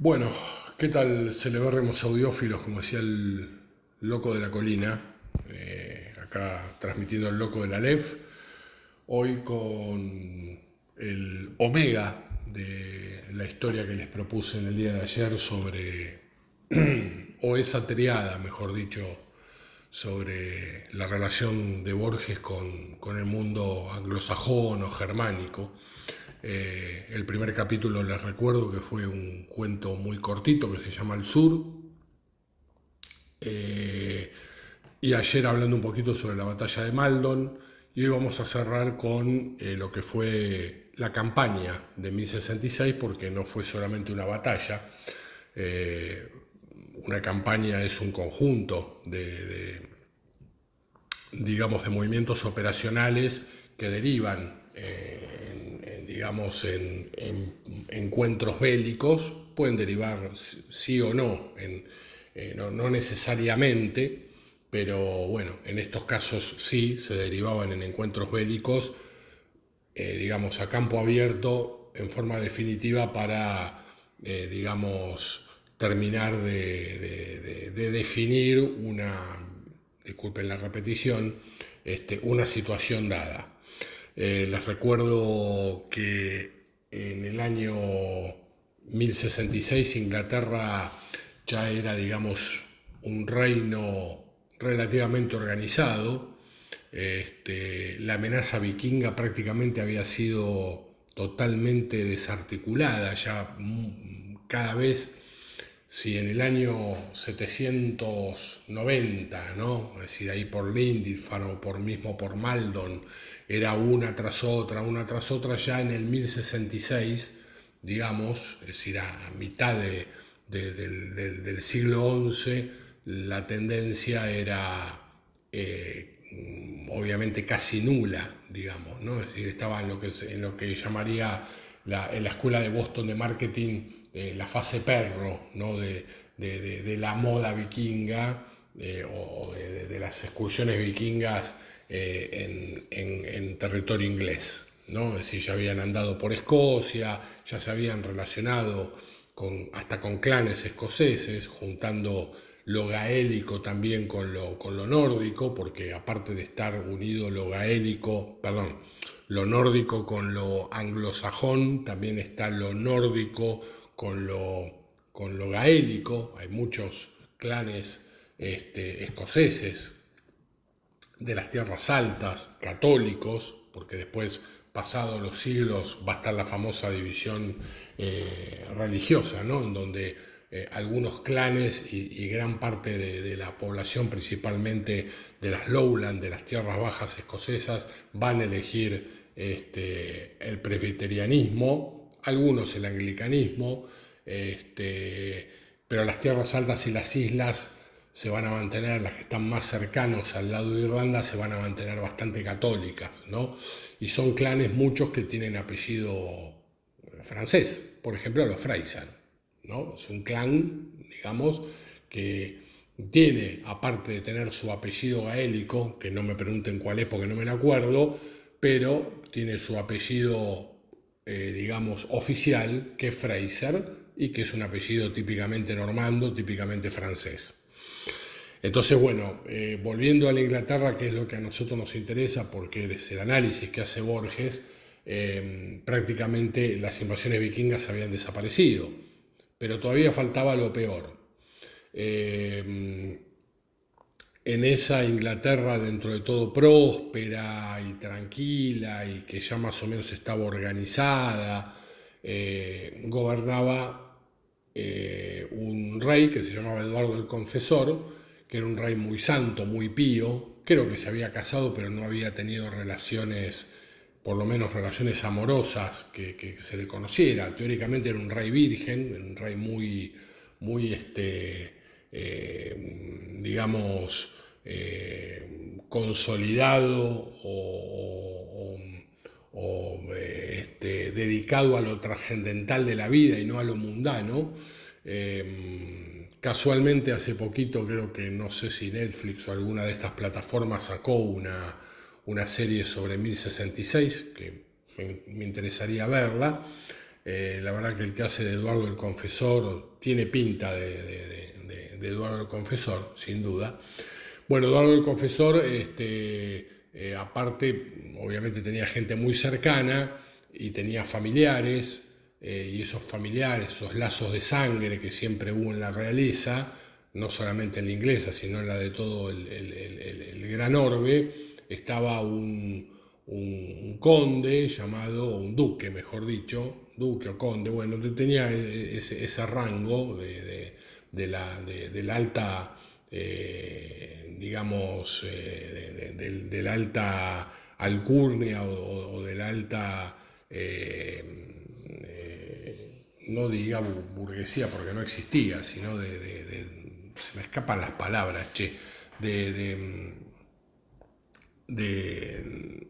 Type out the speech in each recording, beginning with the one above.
Bueno, ¿qué tal celebérrimos audiófilos, como decía el loco de la colina? Acá transmitiendo el loco de la LEF, hoy con el omega de la historia que les propuse en el día de ayer sobre, o esa triada, mejor dicho, sobre la relación de Borges con el mundo anglosajón o germánico. El primer capítulo les recuerdo que fue un cuento muy cortito que se llama El Sur. Eh, y ayer hablando un poquito sobre la batalla de Maldon. Y hoy vamos a cerrar con lo que fue la campaña de 1066, porque no fue solamente una batalla. Eh, una campaña es un conjunto digamos, de movimientos operacionales que derivan digamos, en encuentros bélicos, pueden derivar sí o no, no necesariamente, pero bueno, en estos casos sí se derivaban en encuentros bélicos, digamos, a campo abierto en forma definitiva para, digamos, terminar de definir disculpen la repetición, una situación dada. Les recuerdo que en el año 1066 Inglaterra ya era, digamos, un reino relativamente organizado. La amenaza vikinga prácticamente había sido totalmente desarticulada, ya cada vez, si en el año 790, ¿no? Es decir, ahí por Lindisfarne o por Maldon, era una tras otra, ya en el 1066, digamos, es decir, a mitad del siglo XI, la tendencia era obviamente casi nula, digamos, ¿no? Es decir, estaba en lo que llamaría en la escuela de Boston de marketing, la fase perro, ¿no? De la moda vikinga, o de las excursiones vikingas en territorio inglés, ¿no? Es decir, ya habían andado por Escocia, ya se habían relacionado hasta con clanes escoceses, juntando lo gaélico también con lo nórdico, porque aparte de estar unido lo gaélico, perdón, lo nórdico con lo anglosajón, también está lo nórdico con lo gaélico. Hay muchos clanes escoceses de las tierras altas, católicos, porque después, pasados los siglos, va a estar la famosa división religiosa, ¿no? En donde algunos clanes y gran parte de la población, principalmente de las Lowland, de las tierras bajas escocesas, van a elegir el presbiterianismo, algunos el anglicanismo, pero las tierras altas y las islas se van a mantener, las que están más cercanos al lado de Irlanda, se van a mantener bastante católicas, ¿no? Y son clanes muchos que tienen apellido francés, por ejemplo los Fraser, ¿no? Es un clan, digamos, que tiene, aparte de tener su apellido gaélico, que no me pregunten cuál es porque no me lo acuerdo, pero tiene su apellido, digamos, oficial, que es Fraser, y que es un apellido típicamente normando, típicamente francés. Entonces, bueno, volviendo a la Inglaterra, que es lo que a nosotros nos interesa, porque es el análisis que hace Borges, prácticamente las invasiones vikingas habían desaparecido, pero todavía faltaba lo peor. Eh, en esa Inglaterra dentro de todo próspera y tranquila y que ya más o menos estaba organizada, gobernaba un rey que se llamaba Eduardo el Confesor, que era un rey muy santo, muy pío, creo que se había casado pero no había tenido relaciones, por lo menos relaciones amorosas que se le conociera. Teóricamente era un rey virgen, un rey muy digamos, consolidado dedicado a lo trascendental de la vida y no a lo mundano. Casualmente hace poquito, creo que no sé si Netflix o alguna de estas plataformas sacó una serie sobre 1066, que me interesaría verla. La verdad que el que hace de Eduardo el Confesor tiene pinta de Eduardo el Confesor, sin duda. Bueno, Eduardo el Confesor, aparte, obviamente tenía gente muy cercana y tenía familiares, y esos familiares, esos lazos de sangre que siempre hubo en la realeza, no solamente en la inglesa, sino en la de todo el gran orbe, estaba un conde llamado, un duque, mejor dicho, duque o conde, bueno, tenía ese rango de la alta, digamos, de la alta alcurnia o de la alta, no diga burguesía porque no existía, sino se me escapan las palabras, che, de, de, de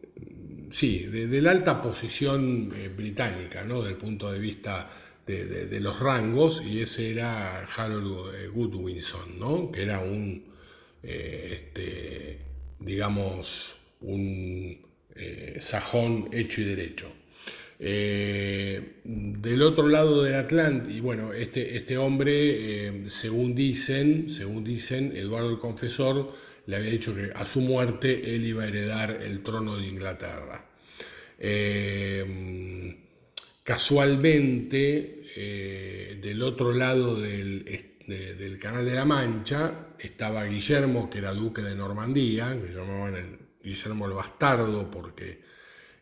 sí, de la alta posición británica, ¿no? Del punto de vista de los rangos, y ese era Harold Godwinson, ¿no? Que era digamos, un sajón hecho y derecho. Del otro lado del Atlántico, y bueno, este hombre, según dicen, Eduardo el Confesor le había dicho que a su muerte él iba a heredar el trono de Inglaterra. Casualmente, del otro lado del Canal de la Mancha estaba Guillermo, que era duque de Normandía, que llamaban Guillermo el Bastardo porque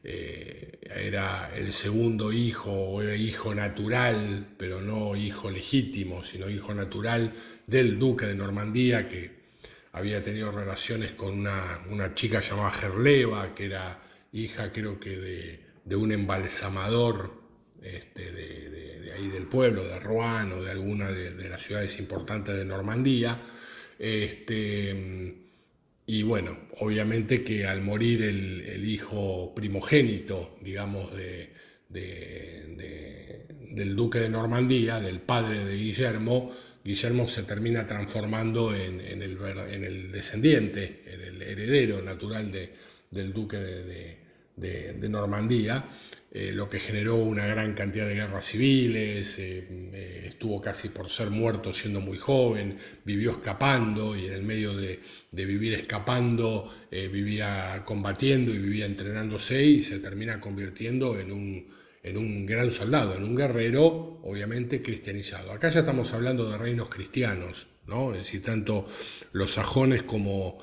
era el segundo hijo, o era hijo natural, pero no hijo legítimo, sino hijo natural del duque de Normandía, que había tenido relaciones con una chica llamada Gerleva, que era hija creo que de un embalsamador de ahí del pueblo, de Rouen o de alguna de las ciudades importantes de Normandía. Y bueno, obviamente que al morir el hijo primogénito, digamos, del duque de Normandía, del padre de Guillermo, Guillermo se termina transformando en el descendiente, en el heredero natural del duque de Normandía, lo que generó una gran cantidad de guerras civiles, estuvo casi por ser muerto siendo muy joven, vivió escapando y en el medio de vivir escapando vivía combatiendo y vivía entrenándose y se termina convirtiendo en un gran soldado, en un guerrero, obviamente cristianizado. Acá ya estamos hablando de reinos cristianos, ¿no? Es decir, tanto los sajones como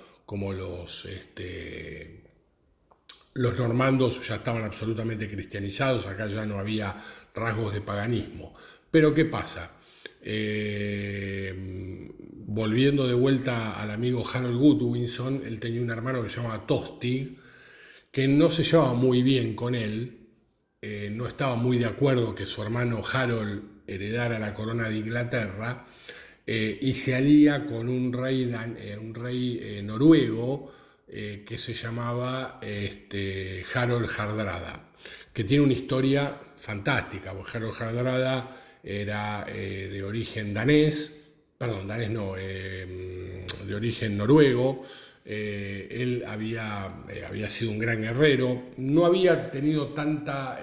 los normandos ya estaban absolutamente cristianizados, acá ya no había rasgos de paganismo. Pero ¿qué pasa? Volviendo de vuelta al amigo Harold Godwinson, él tenía un hermano que se llamaba Tostig, que no se llevaba muy bien con él, no estaba muy de acuerdo que su hermano Harold heredara la corona de Inglaterra, y se alía con un rey noruego que se llamaba Harold Hardrada, que tiene una historia fantástica, porque Harold Hardrada era de origen danés, perdón, danés no, de origen noruego. Él había sido un gran guerrero, no había tenido tanta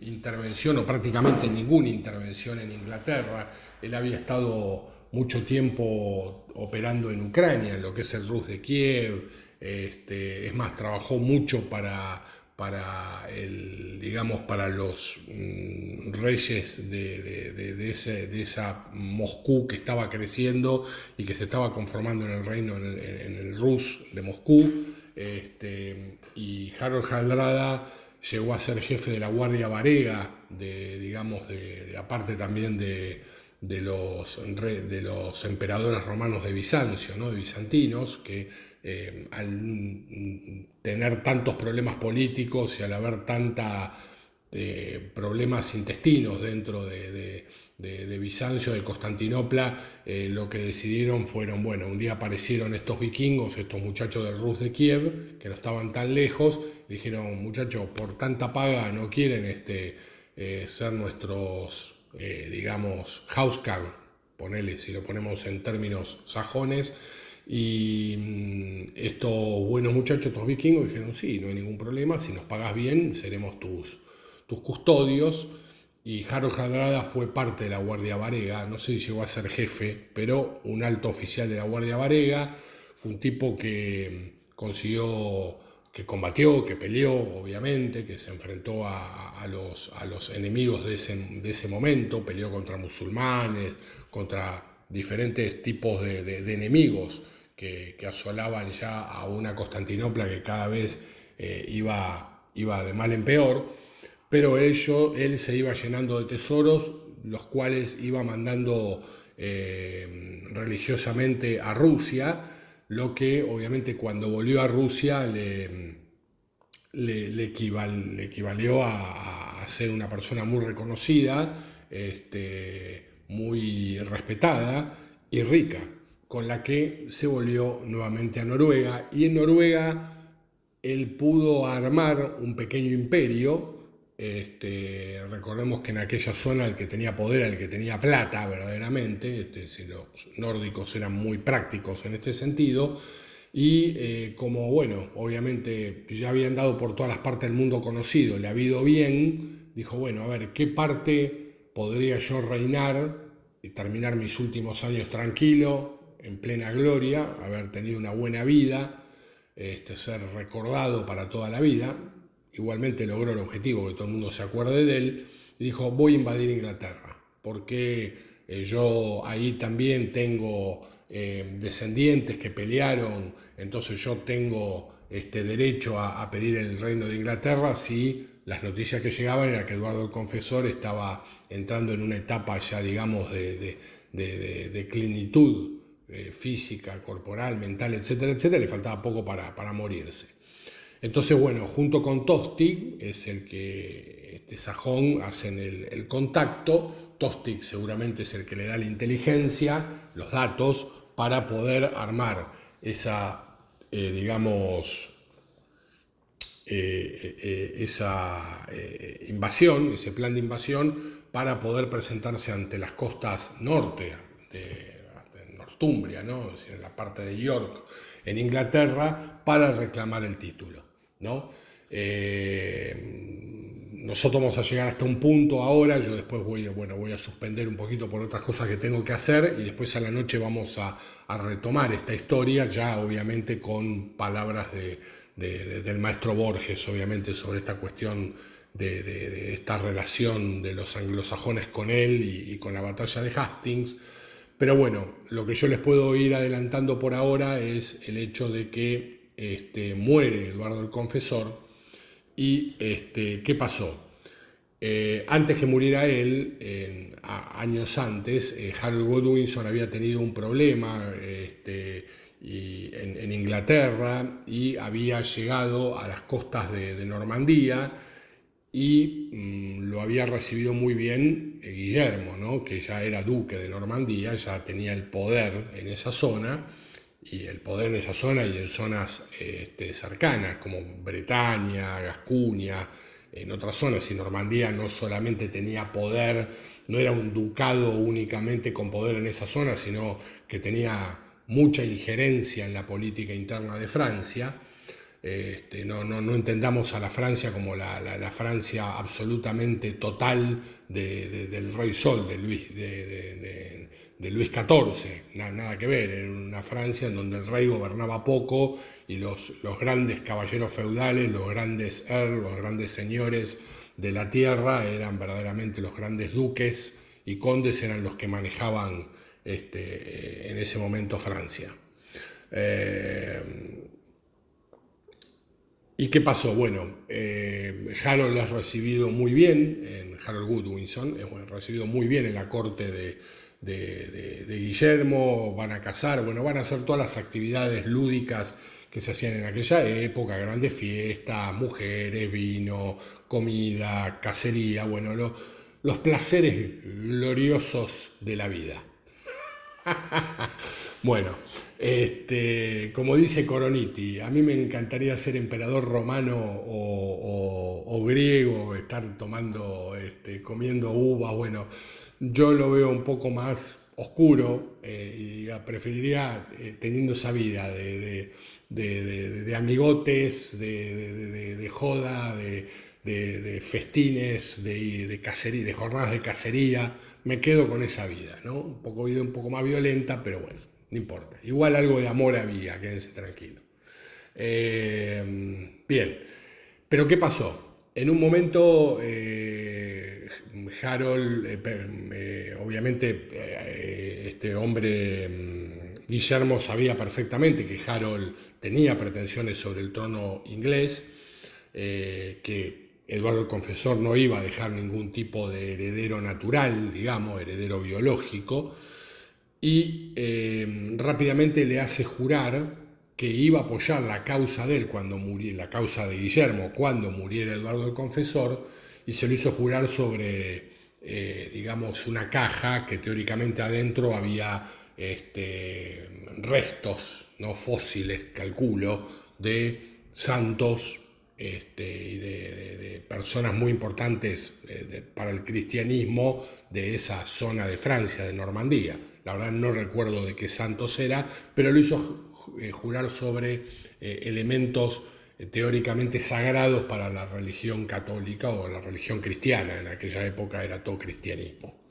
intervención o prácticamente ninguna intervención en Inglaterra. Él había estado mucho tiempo operando en Ucrania, en lo que es el Rus de Kiev. Es más, trabajó mucho digamos, para los reyes de esa Moscú que estaba creciendo y que se estaba conformando en el reino, en el Rus de Moscú. Y Harold Hardrada llegó a ser jefe de la Guardia Varega, digamos, aparte también de los emperadores romanos de Bizancio, ¿no? De bizantinos, que al tener tantos problemas políticos y al haber tantos problemas intestinos dentro de Bizancio, de Constantinopla, lo que decidieron fueron, bueno, un día aparecieron estos vikingos, estos muchachos del Rus de Kiev, que no estaban tan lejos, y dijeron, muchachos, por tanta paga no quieren ser nuestros, digamos, housecarl, ponele, si lo ponemos en términos sajones. Y estos buenos muchachos, estos vikingos, dijeron, sí, no hay ningún problema, si nos pagas bien, seremos tus custodios. y Harold Hardrada fue parte de la Guardia Varega, no sé si llegó a ser jefe, pero un alto oficial de la Guardia Varega, fue un tipo que consiguió, que combatió, que peleó, obviamente, que se enfrentó a los enemigos de ese momento, peleó contra musulmanes, contra diferentes tipos de enemigos que asolaban ya a una Constantinopla que cada vez iba de mal en peor, pero él se iba llenando de tesoros, los cuales iba mandando religiosamente a Rusia, lo que obviamente cuando volvió a Rusia le equivalió a ser una persona muy reconocida, muy respetada y rica, con la que se volvió nuevamente a Noruega, y en Noruega él pudo armar un pequeño imperio. Recordemos que en aquella zona el que tenía poder era el que tenía plata verdaderamente. Si los nórdicos eran muy prácticos en este sentido, y como bueno, obviamente ya habían dado por todas las partes del mundo conocido, le había ido bien, dijo, bueno, a ver, ¿qué parte podría yo reinar y terminar mis últimos años tranquilo, en plena gloria, haber tenido una buena vida, ser recordado para toda la vida? Igualmente logró el objetivo, que todo el mundo se acuerde de él, y dijo, voy a invadir Inglaterra, porque yo ahí también tengo descendientes que pelearon, entonces yo tengo derecho a pedir el reino de Inglaterra. Si las noticias que llegaban era que Eduardo el Confesor estaba entrando en una etapa ya, digamos, de plenitud física, corporal, mental, etcétera, etcétera, le faltaba poco para morirse. Entonces, bueno, junto con Tostig, es el que Sajón hacen el contacto. Tostig seguramente es el que le da la inteligencia, los datos, para poder armar esa, digamos, esa invasión, ese plan de invasión, para poder presentarse ante las costas norte de Northumbria, ¿no? Es decir, en la parte de York, en Inglaterra, para reclamar el título, ¿no? Nosotros vamos a llegar hasta un punto ahora, yo después voy a suspender un poquito por otras cosas que tengo que hacer, y después a la noche vamos a retomar esta historia, ya obviamente con palabras del maestro Borges, obviamente, sobre esta cuestión de esta relación de los anglosajones con él y con la batalla de Hastings. Pero bueno, lo que yo les puedo ir adelantando por ahora es el hecho de que muere Eduardo el Confesor. ¿Y qué pasó? Antes que muriera él, años antes, Harold Godwinson había tenido un problema en Inglaterra, y había llegado a las costas de Normandía, y lo había recibido muy bien Guillermo, ¿no? Que ya era duque de Normandía, ya tenía el poder en esa zona, y el poder en esa zona y en zonas cercanas como Bretaña, Gascuña, en otras zonas. Y Normandía no solamente tenía poder, no era un ducado únicamente con poder en esa zona, sino que tenía mucha injerencia en la política interna de Francia. No entendamos a la Francia como la Francia absolutamente total del Rey Sol, de Luis XIV, nada que ver. Era una Francia en donde el rey gobernaba poco, y los grandes caballeros feudales, los grandes earls, los grandes señores de la tierra, eran verdaderamente los grandes duques y condes, eran los que manejaban en ese momento Francia. ¿Y qué pasó? Bueno, Harold es recibido muy bien, Harold Godwinson es recibido muy bien en la corte de Guillermo. Van a cazar, bueno, van a hacer todas las actividades lúdicas que se hacían en aquella época, grandes fiestas, mujeres, vino, comida, cacería, bueno, los placeres gloriosos de la vida. Bueno, como dice Coroniti, a mí me encantaría ser emperador romano o griego, estar tomando, comiendo uvas. Bueno, yo lo veo un poco más oscuro, y preferiría teniendo esa vida de amigotes, de joda, de festines, de cacería, de jornadas de cacería. Me quedo con esa vida, ¿no? Vida un poco más violenta, pero bueno, no importa. Igual algo de amor había, quédense tranquilos. Bien, pero ¿qué pasó? En un momento, Harold, obviamente, este hombre, Guillermo, sabía perfectamente que Harold tenía pretensiones sobre el trono inglés, que Eduardo el Confesor no iba a dejar ningún tipo de heredero natural, digamos, heredero biológico, y rápidamente le hace jurar que iba a apoyar la causa de él cuando muriera, la causa de Guillermo cuando muriera Eduardo el Confesor, y se lo hizo jurar sobre, digamos, una caja que teóricamente adentro había restos, no fósiles, calculo, de santos y de personas muy importantes para el cristianismo de esa zona de Francia, de Normandía. La verdad no recuerdo de qué santos era, pero lo hizo jurar sobre elementos teóricamente sagrados para la religión católica o la religión cristiana. En aquella época era todo cristianismo.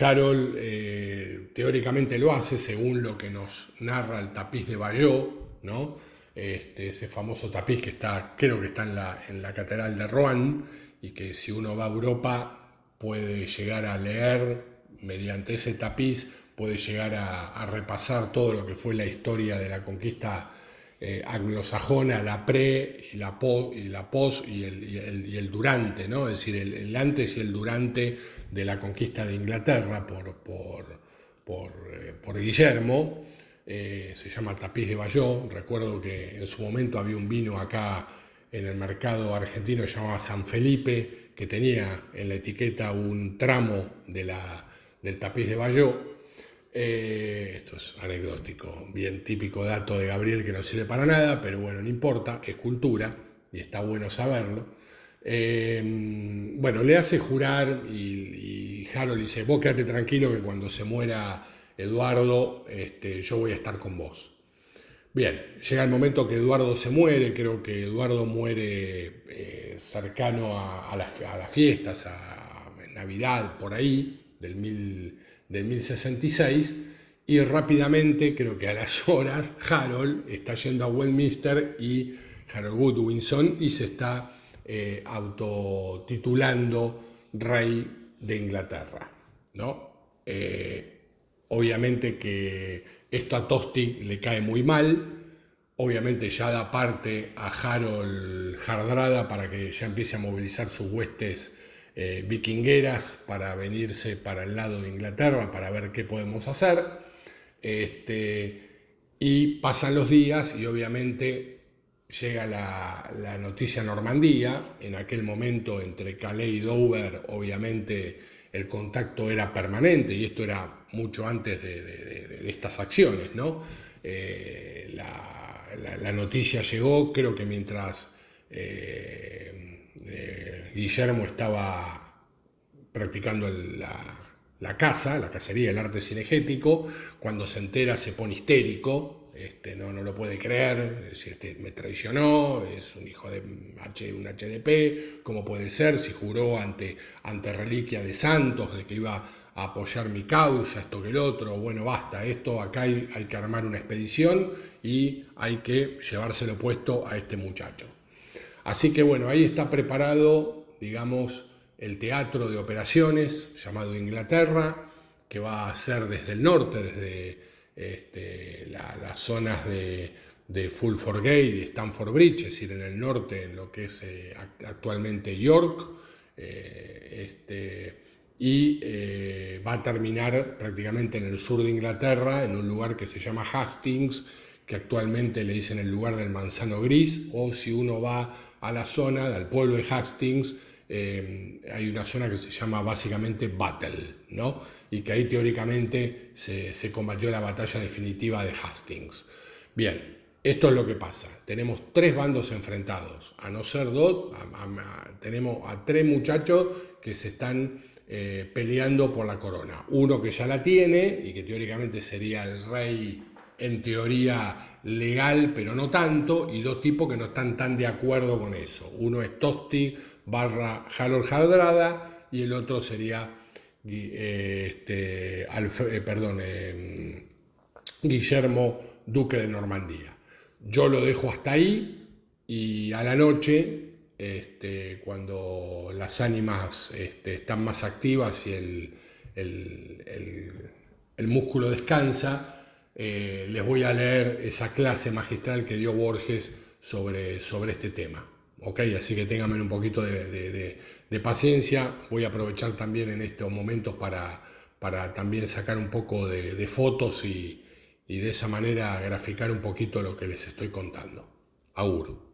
Harold teóricamente lo hace según lo que nos narra el tapiz de Bayeux, ¿no? Ese famoso tapiz que está, creo que está en la Catedral de Rouen, y que si uno va a Europa puede llegar a leer mediante ese tapiz, puede llegar a repasar todo lo que fue la historia de la conquista anglosajona, la pre y la post y el durante, ¿no? Es decir, el antes y el durante de la conquista de Inglaterra por Guillermo. Se llama Tapiz de Bayeux. Recuerdo que en su momento había un vino acá en el mercado argentino que se llamaba San Felipe, que tenía en la etiqueta un tramo del Tapiz de Bayeux. Esto es anecdótico, bien típico dato de Gabriel que no sirve para nada, pero bueno, no importa, es cultura y está bueno saberlo. Bueno, le hace jurar y Harold dice: vos quédate tranquilo que cuando se muera Eduardo, yo voy a estar con vos. Bien, llega el momento que Eduardo se muere, creo que Eduardo muere cercano a las fiestas, a Navidad, por ahí, del 1066, y rápidamente, creo que a las horas, Harold está yendo a Westminster y Harold Godwinson y se está autotitulando rey de Inglaterra, ¿no? Obviamente que esto a Tostig le cae muy mal, obviamente ya da parte a Harold Hardrada para que ya empiece a movilizar sus huestes vikingueras para venirse para el lado de Inglaterra para ver qué podemos hacer. Y pasan los días y obviamente llega la noticia a Normandía. En aquel momento entre Calais y Dover obviamente el contacto era permanente y esto era mucho antes de estas acciones, ¿no? La noticia llegó, creo que mientras Guillermo estaba practicando la cacería, el arte cinegético. Cuando se entera se pone histérico, no lo puede creer, me traicionó, es un hijo de un HDP, ¿cómo puede ser? Si juró ante reliquia de santos de que iba a apoyar mi causa, esto que el otro. Bueno, basta, esto acá hay que armar una expedición y hay que llevárselo puesto a este muchacho. Así que bueno, ahí está preparado, digamos, el teatro de operaciones llamado Inglaterra, que va a ser desde el norte, desde las zonas de Fulford Gate y Stamford Bridge, es decir, en el norte, en lo que es actualmente York, y va a terminar prácticamente en el sur de Inglaterra, en un lugar que se llama Hastings, que actualmente le dicen el lugar del manzano gris, o si uno va a la zona del pueblo de Hastings, hay una zona que se llama básicamente Battle, ¿no? Y que ahí teóricamente se combatió la batalla definitiva de Hastings. Bien, esto es lo que pasa. Tenemos tres bandos enfrentados, a no ser dos, tenemos a tres muchachos que se están peleando por la corona. Uno que ya la tiene y que teóricamente sería el rey en teoría legal, pero no tanto, y dos tipos que no están tan de acuerdo con eso. Uno es Tosti barra Harold Hardrada y el otro sería Guillermo Duque de Normandía. Yo lo dejo hasta ahí y a la noche, cuando las ánimas están más activas y el músculo descansa, les voy a leer esa clase magistral que dio Borges sobre este tema. ¿Ok? Así que ténganme un poquito de paciencia. Voy a aprovechar también en estos momentos para también sacar un poco de fotos y de esa manera graficar un poquito lo que les estoy contando. Agur.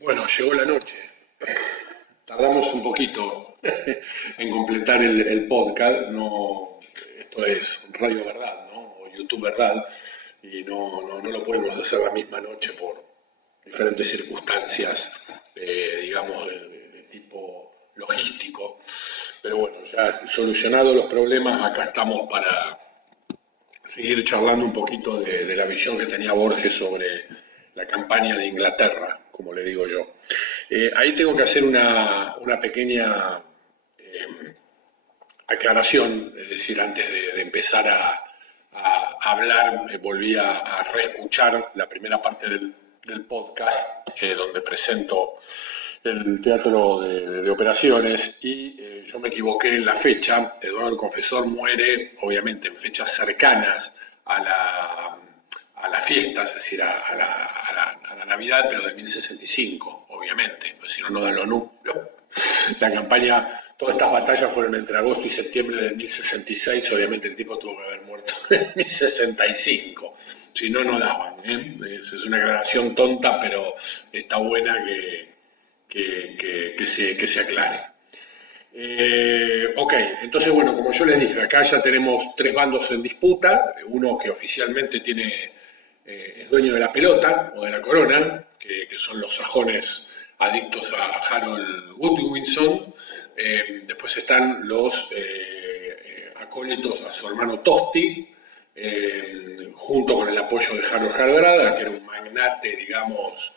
Bueno, llegó la noche. Tardamos un poquito en completar el podcast. No, esto es Radio Verdad, ¿no? O YouTube Verdad. Y no lo podemos hacer la misma noche por diferentes circunstancias, digamos, de tipo logístico. Pero bueno, ya solucionados los problemas, acá estamos para seguir charlando un poquito de la visión que tenía Borges sobre la campaña de Inglaterra, como le digo yo. Ahí tengo que hacer una pequeña aclaración, es decir, antes de empezar a hablar, volví a reescuchar la primera parte del podcast, donde presento el teatro de operaciones y yo me equivoqué en la fecha. Eduardo el Confesor muere, obviamente, en fechas cercanas a las fiestas, es decir, a la Navidad, pero de 1065, obviamente, pues si no, no dan los números. La campaña, todas estas batallas fueron entre agosto y septiembre de 1066, obviamente el tipo tuvo que haber muerto en 1065, si no, no daban. Es una aclaración tonta, pero está buena que se aclare. Ok, entonces bueno, como yo les dije, acá ya tenemos tres bandos en disputa, uno que oficialmente es dueño de la pelota o de la corona, que son los sajones adictos a Harold Godwinson. Después están los acólitos a su hermano Tosti, junto con el apoyo de Harold Hardrada, que era un magnate, digamos,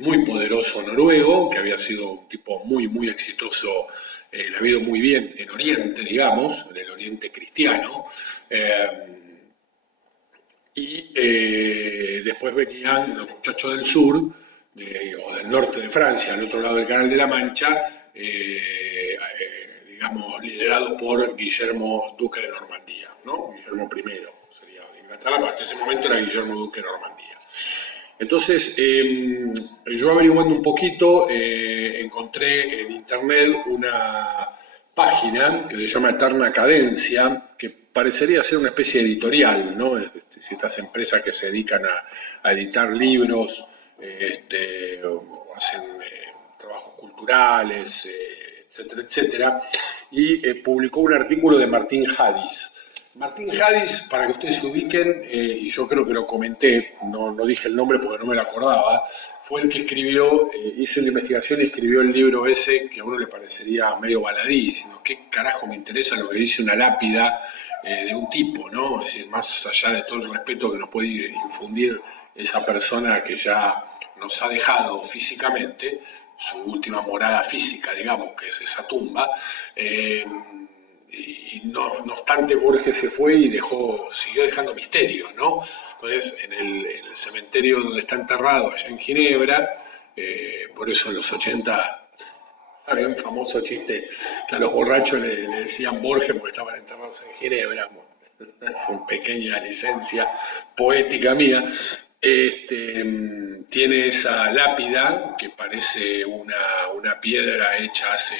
muy poderoso noruego, que había sido un tipo muy exitoso, le ha ido muy bien en Oriente, digamos, en el Oriente cristiano. Después venían los muchachos del sur, o del norte de Francia, al otro lado del Canal de la Mancha, digamos, liderados por Guillermo Duque de Normandía, ¿no? Guillermo I sería de Inglaterra, pero hasta ese momento era Guillermo Duque de Normandía. Entonces, yo averiguando un poquito, encontré en internet una página que se llama Eterna Cadencia, que parecería ser una especie de editorial, ¿no? Estas empresas que se dedican a editar libros, o hacen trabajos culturales, etcétera, y publicó un artículo de Martín Hadís. Martín Hadís, para que ustedes se ubiquen, y yo creo que lo comenté, no dije el nombre porque no me lo acordaba, fue el que escribió, hizo una investigación y escribió el libro ese que a uno le parecería medio baladí, diciendo, ¿qué carajo me interesa lo que dice una lápida de un tipo, ¿no? Es decir, más allá de todo el respeto que nos puede infundir esa persona que ya nos ha dejado físicamente, su última morada física, digamos, que es esa tumba, y no obstante Borges se fue y siguió dejando misterios, ¿no? Entonces, en el cementerio donde está enterrado, allá en Ginebra, por eso en los 80 había un famoso chiste que a los borrachos le decían Borges porque estaban enterrados en Ginebra, es una pequeña licencia poética mía. Tiene esa lápida que parece una piedra hecha hace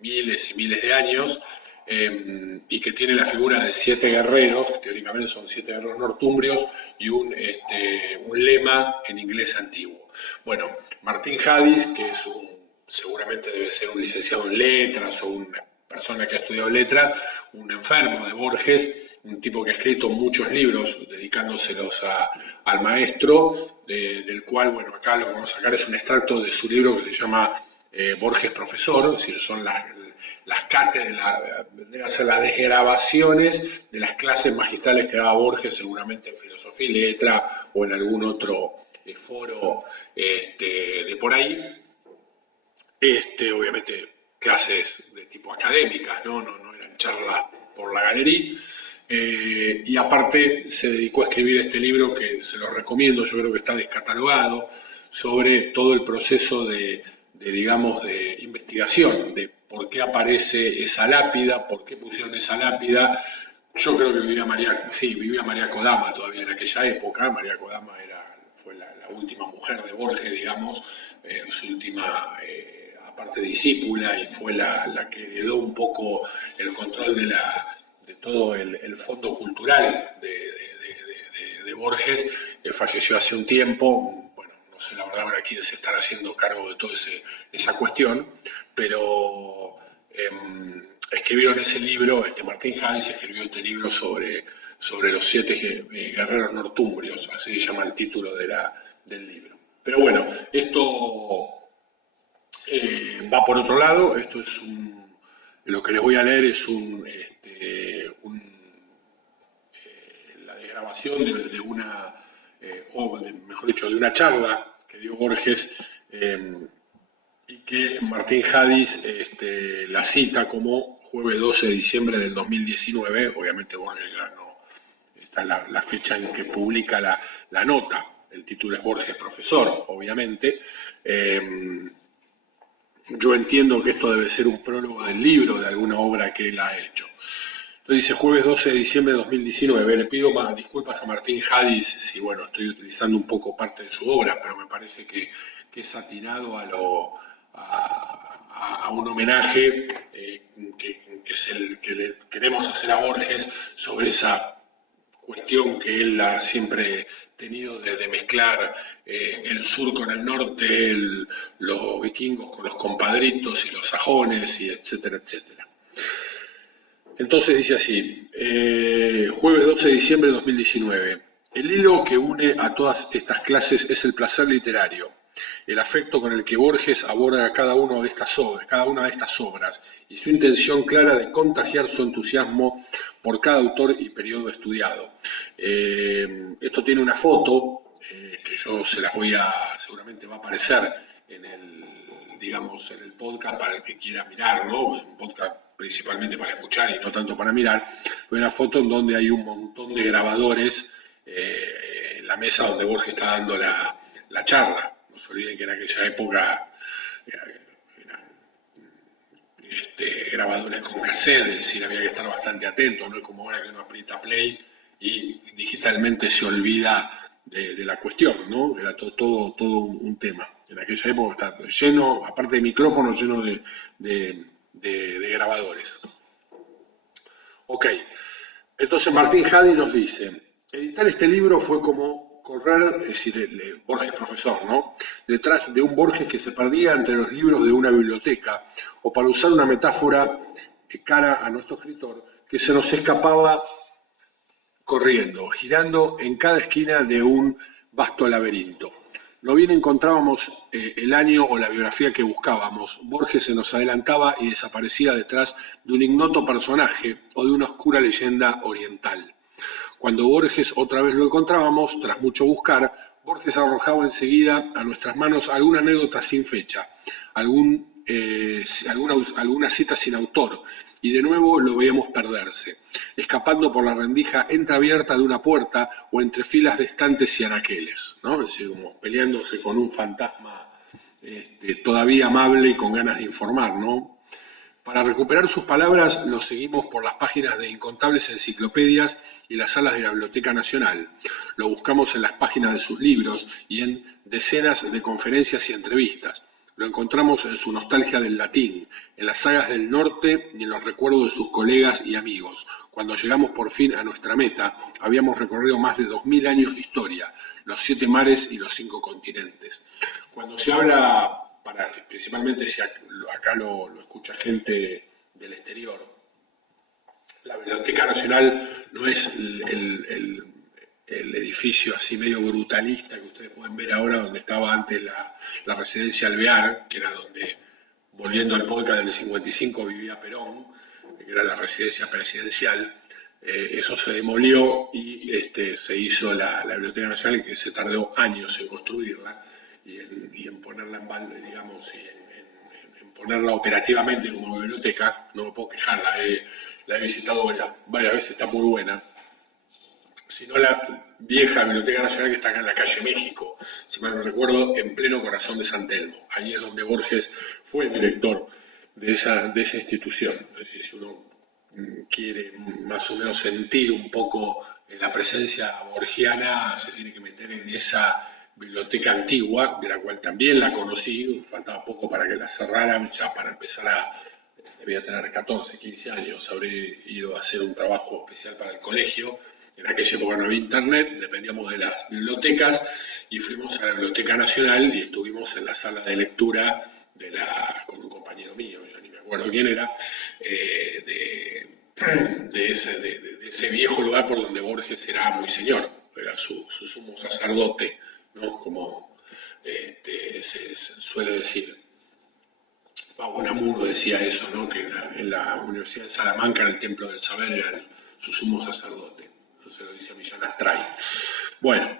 miles y miles de años, y que tiene la figura de 7 guerreros, que teóricamente son 7 guerreros nortumbrios, y un lema en inglés antiguo. Bueno, Martín Hadís, que seguramente debe ser un licenciado en letras o una persona que ha estudiado letras, un enfermo de Borges, un tipo que ha escrito muchos libros dedicándoselos al maestro, del cual, bueno, acá lo que vamos a sacar es un extracto de su libro que se llama Borges Profesor, es decir, son las cátedras, vendrían a ser las desgrabaciones de las clases magistrales que daba Borges, seguramente en filosofía y letra o en algún otro foro de por ahí. Obviamente clases de tipo académicas, no eran charlas por la galería. Y aparte se dedicó a escribir este libro que se lo recomiendo, yo creo que está descatalogado, sobre todo el proceso digamos, de investigación, de por qué aparece esa lápida, por qué pusieron esa lápida. Yo creo que vivía María Kodama todavía en aquella época. María Kodama fue la última mujer de Borges, digamos, su última, aparte discípula, y fue la que heredó un poco el control de todo el fondo cultural de Borges. Falleció hace un tiempo. Bueno, no sé la verdad ahora quién se estará haciendo cargo de toda esa cuestión, pero escribieron ese libro, Martín Hadís escribió este libro sobre los 7 guerreros nortumbrios, así se llama el título del libro. Pero bueno, esto va por otro lado. Esto es lo que les voy a leer es la desgrabación de una, mejor dicho, de una charla que dio Borges, y que Martín Hadís la cita como jueves 12 de diciembre del 2019. Obviamente Borges ya no está la fecha en que publica la nota. El título es Borges Profesor, obviamente. Yo entiendo que esto debe ser un prólogo del libro, de alguna obra que él ha hecho. Entonces dice, jueves 12 de diciembre de 2019, le pido disculpas a Martín Hadís si, bueno, estoy utilizando un poco parte de su obra, pero me parece que es atinado a un homenaje que es el que le queremos hacer a Borges sobre esa cuestión que él ha siempre tenido de mezclar el sur con el norte, los vikingos con los compadritos y los sajones, y etcétera, etcétera. Entonces dice así, jueves 12 de diciembre de 2019, el hilo que une a todas estas clases es el placer literario, el afecto con el que Borges aborda cada una de estas obras y su intención clara de contagiar su entusiasmo por cada autor y periodo estudiado. Esto tiene una foto que yo se las seguramente va a aparecer en el podcast para el que quiera mirarlo, un podcast principalmente para escuchar y no tanto para mirar. Una foto en donde hay un montón de grabadores en la mesa donde Borges está dando la charla. No se olviden que en aquella época eran grabadores con cassette, es decir, había que estar bastante atento, no es como ahora que uno aprieta play y digitalmente se olvida de la cuestión, ¿no? Era todo un tema. En aquella época está lleno, aparte de micrófonos, lleno de grabadores. Ok, entonces Martín Hadís nos dice, editar este libro fue como correr, es decir, Borges Profesor, ¿no? Detrás de un Borges que se perdía entre los libros de una biblioteca, o para usar una metáfora cara a nuestro escritor, que se nos escapaba corriendo, girando en cada esquina de un vasto laberinto. No bien encontrábamos el año o la biografía que buscábamos, Borges se nos adelantaba y desaparecía detrás de un ignoto personaje o de una oscura leyenda oriental. Cuando Borges otra vez lo encontrábamos, tras mucho buscar, Borges arrojaba enseguida a nuestras manos alguna anécdota sin fecha, alguna cita sin autor, y de nuevo lo veíamos perderse, escapando por la rendija entreabierta de una puerta o entre filas de estantes y anaqueles, ¿no? Es decir, como peleándose con un fantasma todavía amable y con ganas de informar, ¿no? Para recuperar sus palabras, lo seguimos por las páginas de incontables enciclopedias y las salas de la Biblioteca Nacional. Lo buscamos en las páginas de sus libros y en decenas de conferencias y entrevistas. Lo encontramos en su nostalgia del latín, en las sagas del norte y en los recuerdos de sus colegas y amigos. Cuando llegamos por fin a nuestra meta, habíamos recorrido más de 2000 años de historia, los 7 mares y los 5 continentes. Cuando se habla, principalmente si acá lo escucha gente del exterior, La Biblioteca Nacional no es el edificio así medio brutalista que ustedes pueden ver ahora, donde estaba antes la residencia Alvear, que era donde, volviendo al podcast del 55, vivía Perón, que era la residencia presidencial. Eso se demolió y se hizo la Biblioteca Nacional, que se tardó años en construirla y en ponerla en balde, digamos, y en ponerla operativamente como biblioteca. No me puedo quejar, la he visitado varias veces, está muy buena. Sino la vieja Biblioteca Nacional que está acá en la calle México, si mal no recuerdo, en pleno corazón de San Telmo. Ahí es donde Borges fue el director de esa institución. Es decir, si uno quiere más o menos sentir un poco la presencia borgiana, se tiene que meter en esa biblioteca antigua, de la cual también la conocí, faltaba poco para que la cerraran, ya para empezar debía tener 14, 15 años, habré ido a hacer un trabajo especial para el colegio. En aquella época no había internet, dependíamos de las bibliotecas y fuimos a la Biblioteca Nacional y estuvimos en la sala de lectura con un compañero mío, yo ni me acuerdo quién era, de ese viejo lugar por donde Borges era muy señor, era su sumo sacerdote, ¿no? Como se suele decir. Unamuno decía eso, ¿no? Que en la Universidad de Salamanca, en el Templo del Saber, era su sumo sacerdote. Eso se lo dice a Millán Astray. Bueno,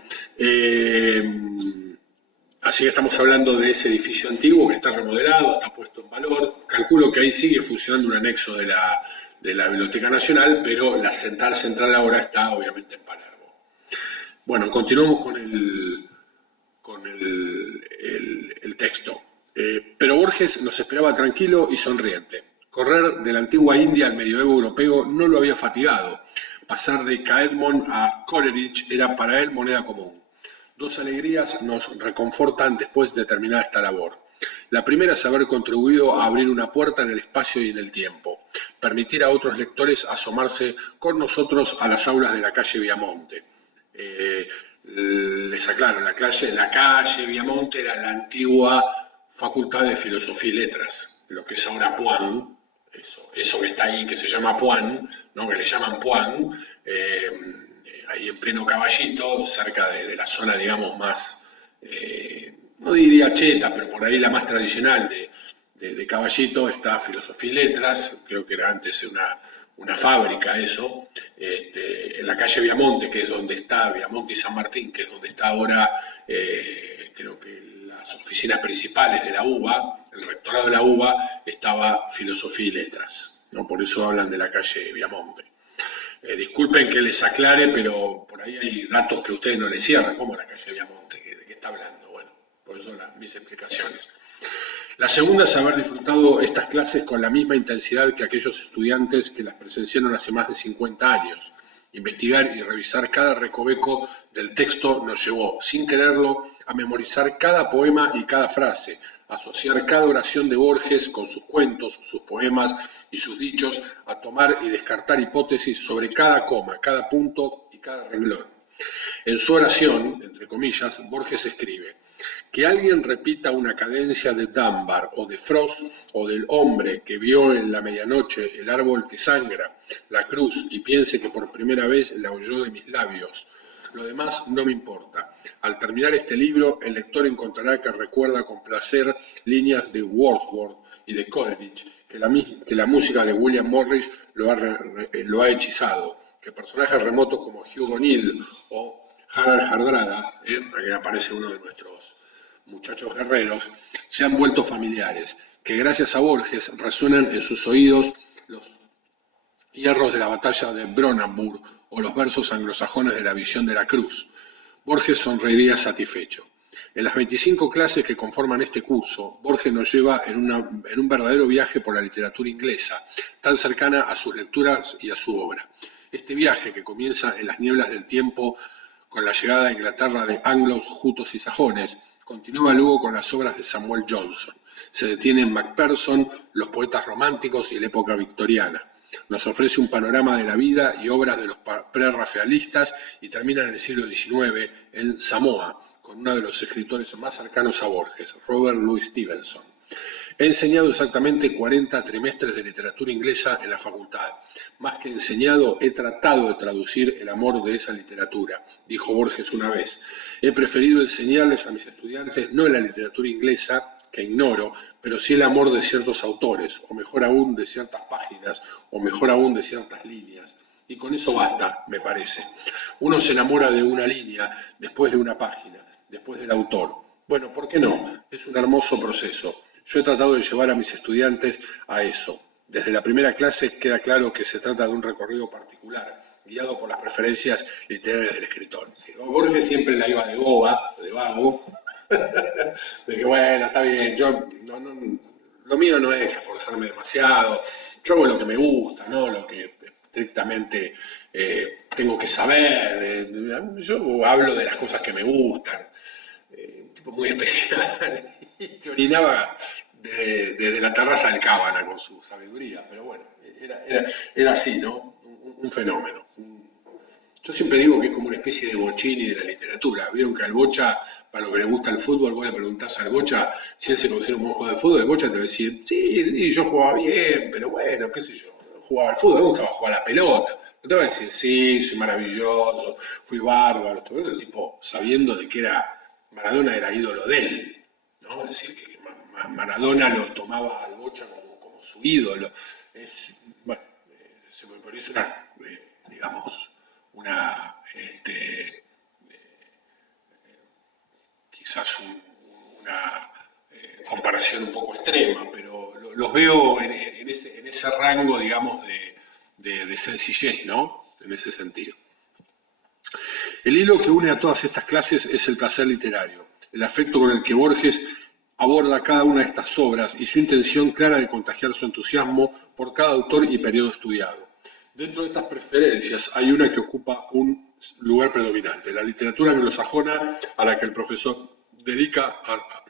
así que estamos hablando de ese edificio antiguo que está remodelado, está puesto en valor. Calculo que ahí sigue funcionando un anexo de la Biblioteca Nacional, pero la central ahora está obviamente en Palermo. Bueno, continuamos con el texto. Pero Borges nos esperaba tranquilo y sonriente. Correr de la antigua India al medioevo europeo no lo había fatigado. Pasar de Caedmon a Coleridge era para él moneda común. Dos alegrías nos reconfortan después de terminar esta labor. La primera es haber contribuido a abrir una puerta en el espacio y en el tiempo, permitir a otros lectores asomarse con nosotros a las aulas de la calle Viamonte. Les aclaro, la calle Viamonte era la antigua Facultad de Filosofía y Letras, lo que es ahora Puan, eso que está ahí, que se llama Puan, ¿no? Que le llaman Puan, ahí en pleno Caballito, cerca de la zona, digamos, más, no diría cheta, pero por ahí la más tradicional de Caballito, está Filosofía y Letras, creo que era antes una fábrica eso, en la calle Viamonte, que es donde está Viamonte y San Martín, que es donde está ahora, creo que las oficinas principales de la UBA, el rectorado de la UBA, estaba Filosofía y Letras, ¿no? Por eso hablan de la calle Viamonte. Disculpen que les aclare, pero por ahí hay datos que ustedes no les cierran, como la calle Viamonte, ¿de qué está hablando? Bueno, por eso mis explicaciones. La segunda es haber disfrutado estas clases con la misma intensidad que aquellos estudiantes que las presenciaron hace más de 50 años. Investigar y revisar cada recoveco del texto nos llevó, sin quererlo, a memorizar cada poema y cada frase, a asociar cada oración de Borges con sus cuentos, sus poemas y sus dichos, a tomar y descartar hipótesis sobre cada coma, cada punto y cada renglón. En su oración, entre comillas, Borges escribe: que alguien repita una cadencia de Dunbar o de Frost o del hombre que vio en la medianoche el árbol que sangra, la cruz, y piense que por primera vez la oyó de mis labios. Lo demás no me importa. Al terminar este libro, el lector encontrará que recuerda con placer líneas de Wordsworth y de Coleridge, que la música de William Morris lo ha hechizado, que personajes remotos como Hugh O'Neill o Harald Hardrada, aquí aparece uno de nuestros muchachos guerreros, se han vuelto familiares, que gracias a Borges resuenan en sus oídos los hierros de la batalla de Bronnanburg o los versos anglosajones de la visión de la cruz. Borges sonreiría satisfecho. En las 25 clases que conforman este curso, Borges nos lleva en un verdadero viaje por la literatura inglesa, tan cercana a sus lecturas y a su obra. Este viaje, que comienza en las nieblas del tiempo con la llegada a Inglaterra de anglos, jutos y sajones, continúa luego con las obras de Samuel Johnson. Se detiene en Macpherson, los poetas románticos y la época victoriana. Nos ofrece un panorama de la vida y obras de los prerrafaelitas y termina en el siglo XIX en Samoa, con uno de los escritores más cercanos a Borges, Robert Louis Stevenson. He enseñado exactamente 40 trimestres de literatura inglesa en la facultad. Más que enseñado, he tratado de traducir el amor de esa literatura, dijo Borges una vez. He preferido enseñarles a mis estudiantes no la literatura inglesa, que ignoro, pero sí el amor de ciertos autores, o mejor aún de ciertas páginas, o mejor aún de ciertas líneas. Y con eso basta, me parece. Uno se enamora de una línea, después de una página, después del autor. Bueno, ¿por qué no? Es un hermoso proceso. Yo he tratado de llevar a mis estudiantes a eso. Desde la primera clase queda claro que se trata de un recorrido particular, guiado por las preferencias literarias del escritor. Sí, Borges siempre la iba de boba, de vago, de que bueno, está bien, lo mío no es esforzarme demasiado, yo hago lo que me gusta, no lo que estrictamente tengo que saber, yo hablo de las cosas que me gustan, un tipo muy especial, y te orinaba desde la terraza del Cábana con su sabiduría, pero bueno, era así, ¿no? Un fenómeno. Yo siempre digo que es como una especie de Bocini de la literatura. Vieron que al Bocha, para lo que le gusta el fútbol, vos le preguntás al Bocha si él se considera un buen jugador de fútbol, el Bocha te va a decir, sí, sí, yo jugaba bien, pero bueno, qué sé yo, jugaba al fútbol, me gustaba jugar a la pelota. No te va a decir, sí, soy maravilloso, fui bárbaro, todo el tipo sabiendo de que Maradona era ídolo de él, ¿no? Es decir, que Maradona lo tomaba al Bocha como su ídolo. Bueno, se me parece digamos, una quizás una comparación un poco extrema, pero los veo en ese rango, digamos, de sencillez, ¿no? En ese sentido. El hilo que une a todas estas clases es el placer literario, el afecto con el que Borges aborda cada una de estas obras y su intención clara de contagiar su entusiasmo por cada autor y periodo estudiado. Dentro de estas preferencias hay una que ocupa un lugar predominante, la literatura anglosajona, a la que el profesor dedica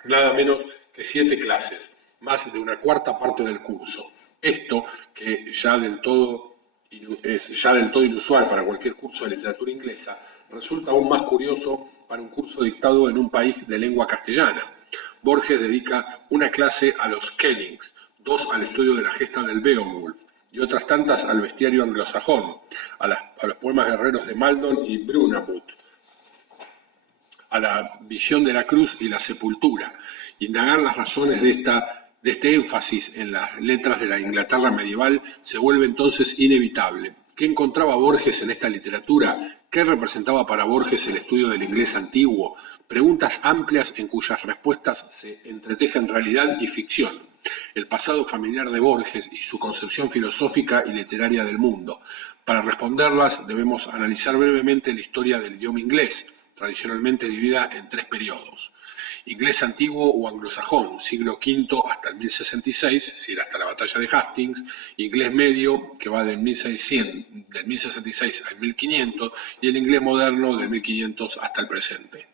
nada menos que 7 clases, más de una cuarta parte del curso. Esto, que es ya del todo inusual para cualquier curso de literatura inglesa, resulta aún más curioso para un curso dictado en un país de lengua castellana. Borges dedica una clase a los Kennings, 2 al estudio de la gesta del Beowulf, y otras tantas al bestiario anglosajón, a los poemas guerreros de Maldon y Brunabut, a la visión de la cruz y la sepultura. Indagar las razones de este énfasis en las letras de la Inglaterra medieval se vuelve entonces inevitable. ¿Qué encontraba Borges en esta literatura? ¿Qué representaba para Borges el estudio del inglés antiguo? Preguntas amplias en cuyas respuestas se entretejen realidad y ficción. El pasado familiar de Borges y su concepción filosófica y literaria del mundo. Para responderlas debemos analizar brevemente la historia del idioma inglés, tradicionalmente dividida en 3 periodos. Inglés antiguo o anglosajón, siglo V hasta el 1066, es decir, hasta la batalla de Hastings. Inglés medio, que va del 1066 al 1500, y el inglés moderno del 1500 hasta el presente.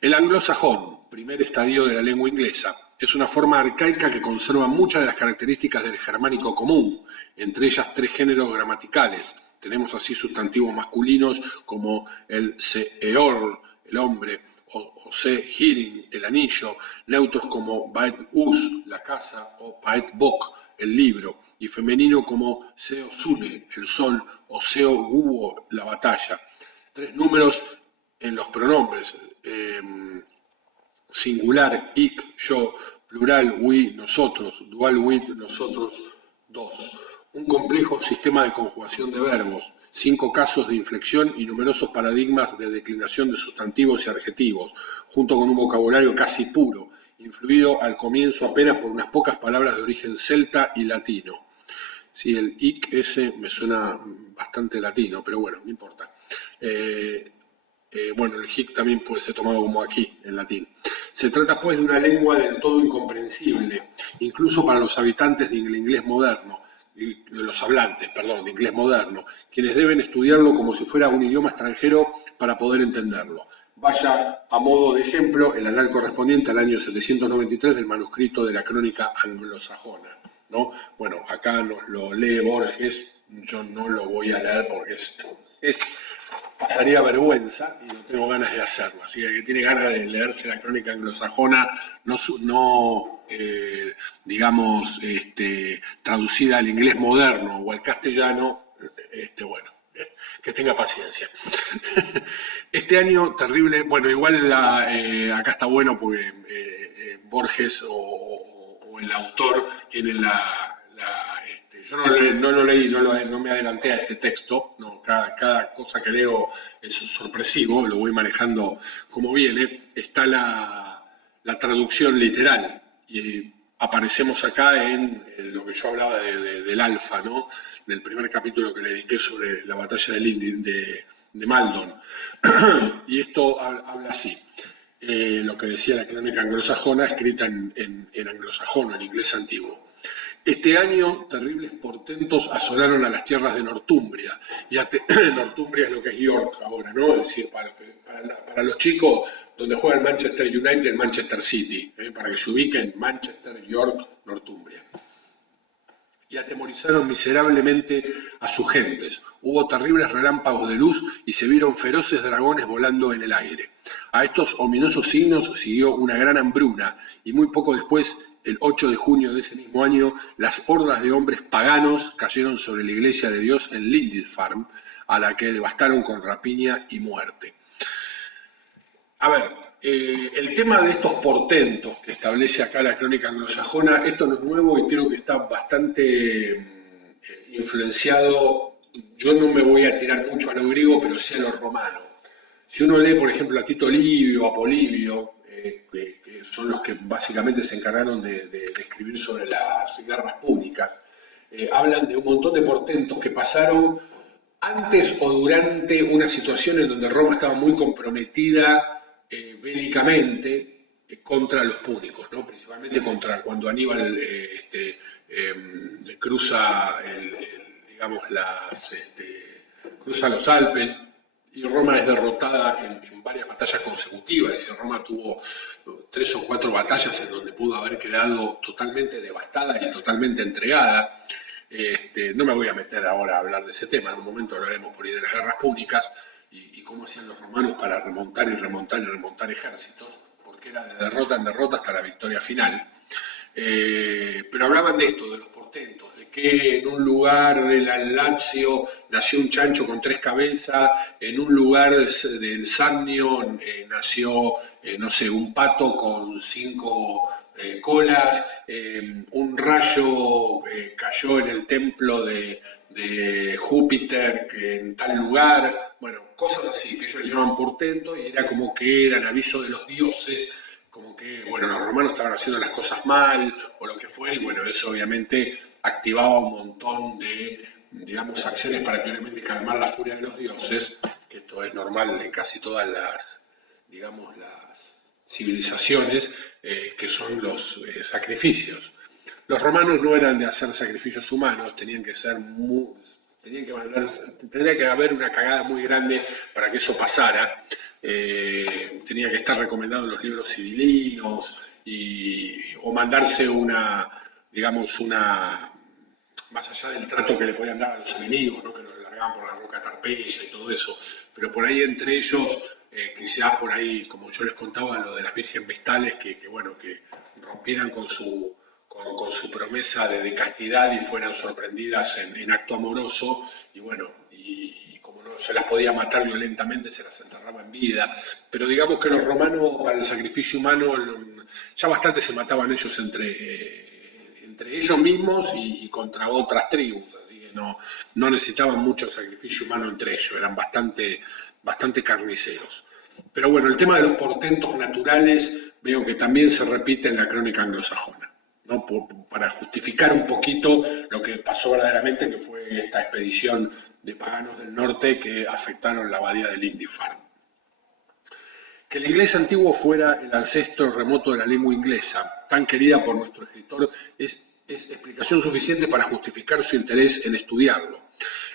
El anglosajón, primer estadio de la lengua inglesa, es una forma arcaica que conserva muchas de las características del germánico común, entre ellas 3 géneros gramaticales. Tenemos así sustantivos masculinos como el seeor, el hombre, o se-hearing, el anillo, neutros como baet-us, la casa, o paet-bok, el libro, y femenino como seo-sune, el sol, o seo-guo, la batalla. 3 números en los pronombres, singular, ik, yo, plural, we, nosotros, dual, with, nosotros, dos. Un complejo sistema de conjugación de verbos, 5 casos de inflexión y numerosos paradigmas de declinación de sustantivos y adjetivos, junto con un vocabulario casi puro, influido al comienzo apenas por unas pocas palabras de origen celta y latino. Sí, el ik ese me suena bastante latino, pero bueno, no importa. Bueno, el hic también puede ser tomado como aquí, en latín. Se trata pues de una lengua del todo incomprensible, incluso para los habitantes del inglés moderno, de los hablantes, perdón, de inglés moderno, quienes deben estudiarlo como si fuera un idioma extranjero para poder entenderlo. Vaya a modo de ejemplo el anal correspondiente al año 793 del manuscrito de la crónica anglosajona, ¿no? Bueno, acá nos lo lee Borges, yo no lo voy a leer porque es pasaría vergüenza y no tengo ganas de hacerlo. Así que el que tiene ganas de leerse la crónica anglosajona, digamos, traducida al inglés moderno o al castellano, bueno, que tenga paciencia. Este año terrible, bueno, igual acá está bueno porque Borges o el autor tiene yo no lo leí, no me adelanté a este texto, no, cada cosa que leo es sorpresivo, lo voy manejando como viene, está la traducción literal, y aparecemos acá en lo que yo hablaba del Alfa, ¿no? Del primer capítulo que le dediqué sobre la batalla de Maldon. Y esto habla así, lo que decía la crónica anglosajona, escrita en anglosajón, en inglés antiguo. Este año, terribles portentos asolaron a las tierras de Northumbria. Northumbria es lo que es York ahora, ¿no? Es decir, para los chicos, donde juega el Manchester United, el Manchester City, para que se ubiquen, Manchester, York, Northumbria. Y atemorizaron miserablemente a sus gentes. Hubo terribles relámpagos de luz y se vieron feroces dragones volando en el aire. A estos ominosos signos siguió una gran hambruna, y muy poco después, el 8 de junio de ese mismo año, las hordas de hombres paganos cayeron sobre la iglesia de Dios en Lindisfarne, a la que devastaron con rapiña y muerte. A ver, el tema de estos portentos que establece acá la crónica anglosajona, esto no es nuevo y creo que está bastante influenciado. Yo no me voy a tirar mucho a lo griego, pero sí a lo romano. Si uno lee, por ejemplo, a Tito Livio, a Polibio, que son los que básicamente se encargaron de escribir sobre las guerras púnicas, hablan de un montón de portentos que pasaron antes o durante una situación en donde Roma estaba muy comprometida bélicamente contra los púnicos, ¿no? Principalmente contra cuando Aníbal cruza, cruza los Alpes, y Roma es derrotada en varias batallas consecutivas. Es decir, Roma tuvo 3 o 4 batallas en donde pudo haber quedado totalmente devastada y totalmente entregada. No me voy a meter ahora a hablar de ese tema, en un momento hablaremos por ahí de las guerras púnicas y cómo hacían los romanos para remontar y remontar y remontar ejércitos, porque era de derrota en derrota hasta la victoria final. Pero hablaban de esto, de los portentos, de que en un lugar del Lacio nació un chancho con 3 cabezas, en un lugar del Samnio nació, no sé, un pato con 5 colas, un rayo cayó en el templo de Júpiter en tal lugar, bueno, cosas así, que ellos llamaban portento, y era como que eran aviso de los dioses, como que, bueno, los romanos estaban haciendo las cosas mal, o lo que fuera, y bueno, eso obviamente activaba un montón de, digamos, acciones para teóricamente calmar la furia de los dioses, que esto es normal en casi todas las, digamos, las civilizaciones, que son los sacrificios. Los romanos no eran de hacer sacrificios humanos, tendría que haber una cagada muy grande para que eso pasara. Tenía que estar recomendado en los libros civilinos o mandarse más allá del trato que le podían dar a los enemigos, ¿no? Que los largaban por la roca Tarpeya y todo eso, pero por ahí entre ellos, quizás por ahí, como yo les contaba, lo de las virgen vestales, que rompieran con su promesa de castidad y fueran sorprendidas en acto amoroso, y como no se las podía matar violentamente, se las enterraba en vida. Pero digamos que los romanos, para el sacrificio humano, ya bastante se mataban ellos entre ellos mismos y contra otras tribus, así que no necesitaban mucho sacrificio humano entre ellos, eran bastante carniceros. Pero bueno, el tema de los portentos naturales veo que también se repite en la crónica anglosajona, ¿no? Para justificar un poquito lo que pasó verdaderamente, que fue esta expedición de paganos del norte que afectaron la abadía de Lindisfarne. Que el inglés antiguo fuera el ancestro remoto de la lengua inglesa, tan querida por nuestro escritor, es explicación suficiente para justificar su interés en estudiarlo.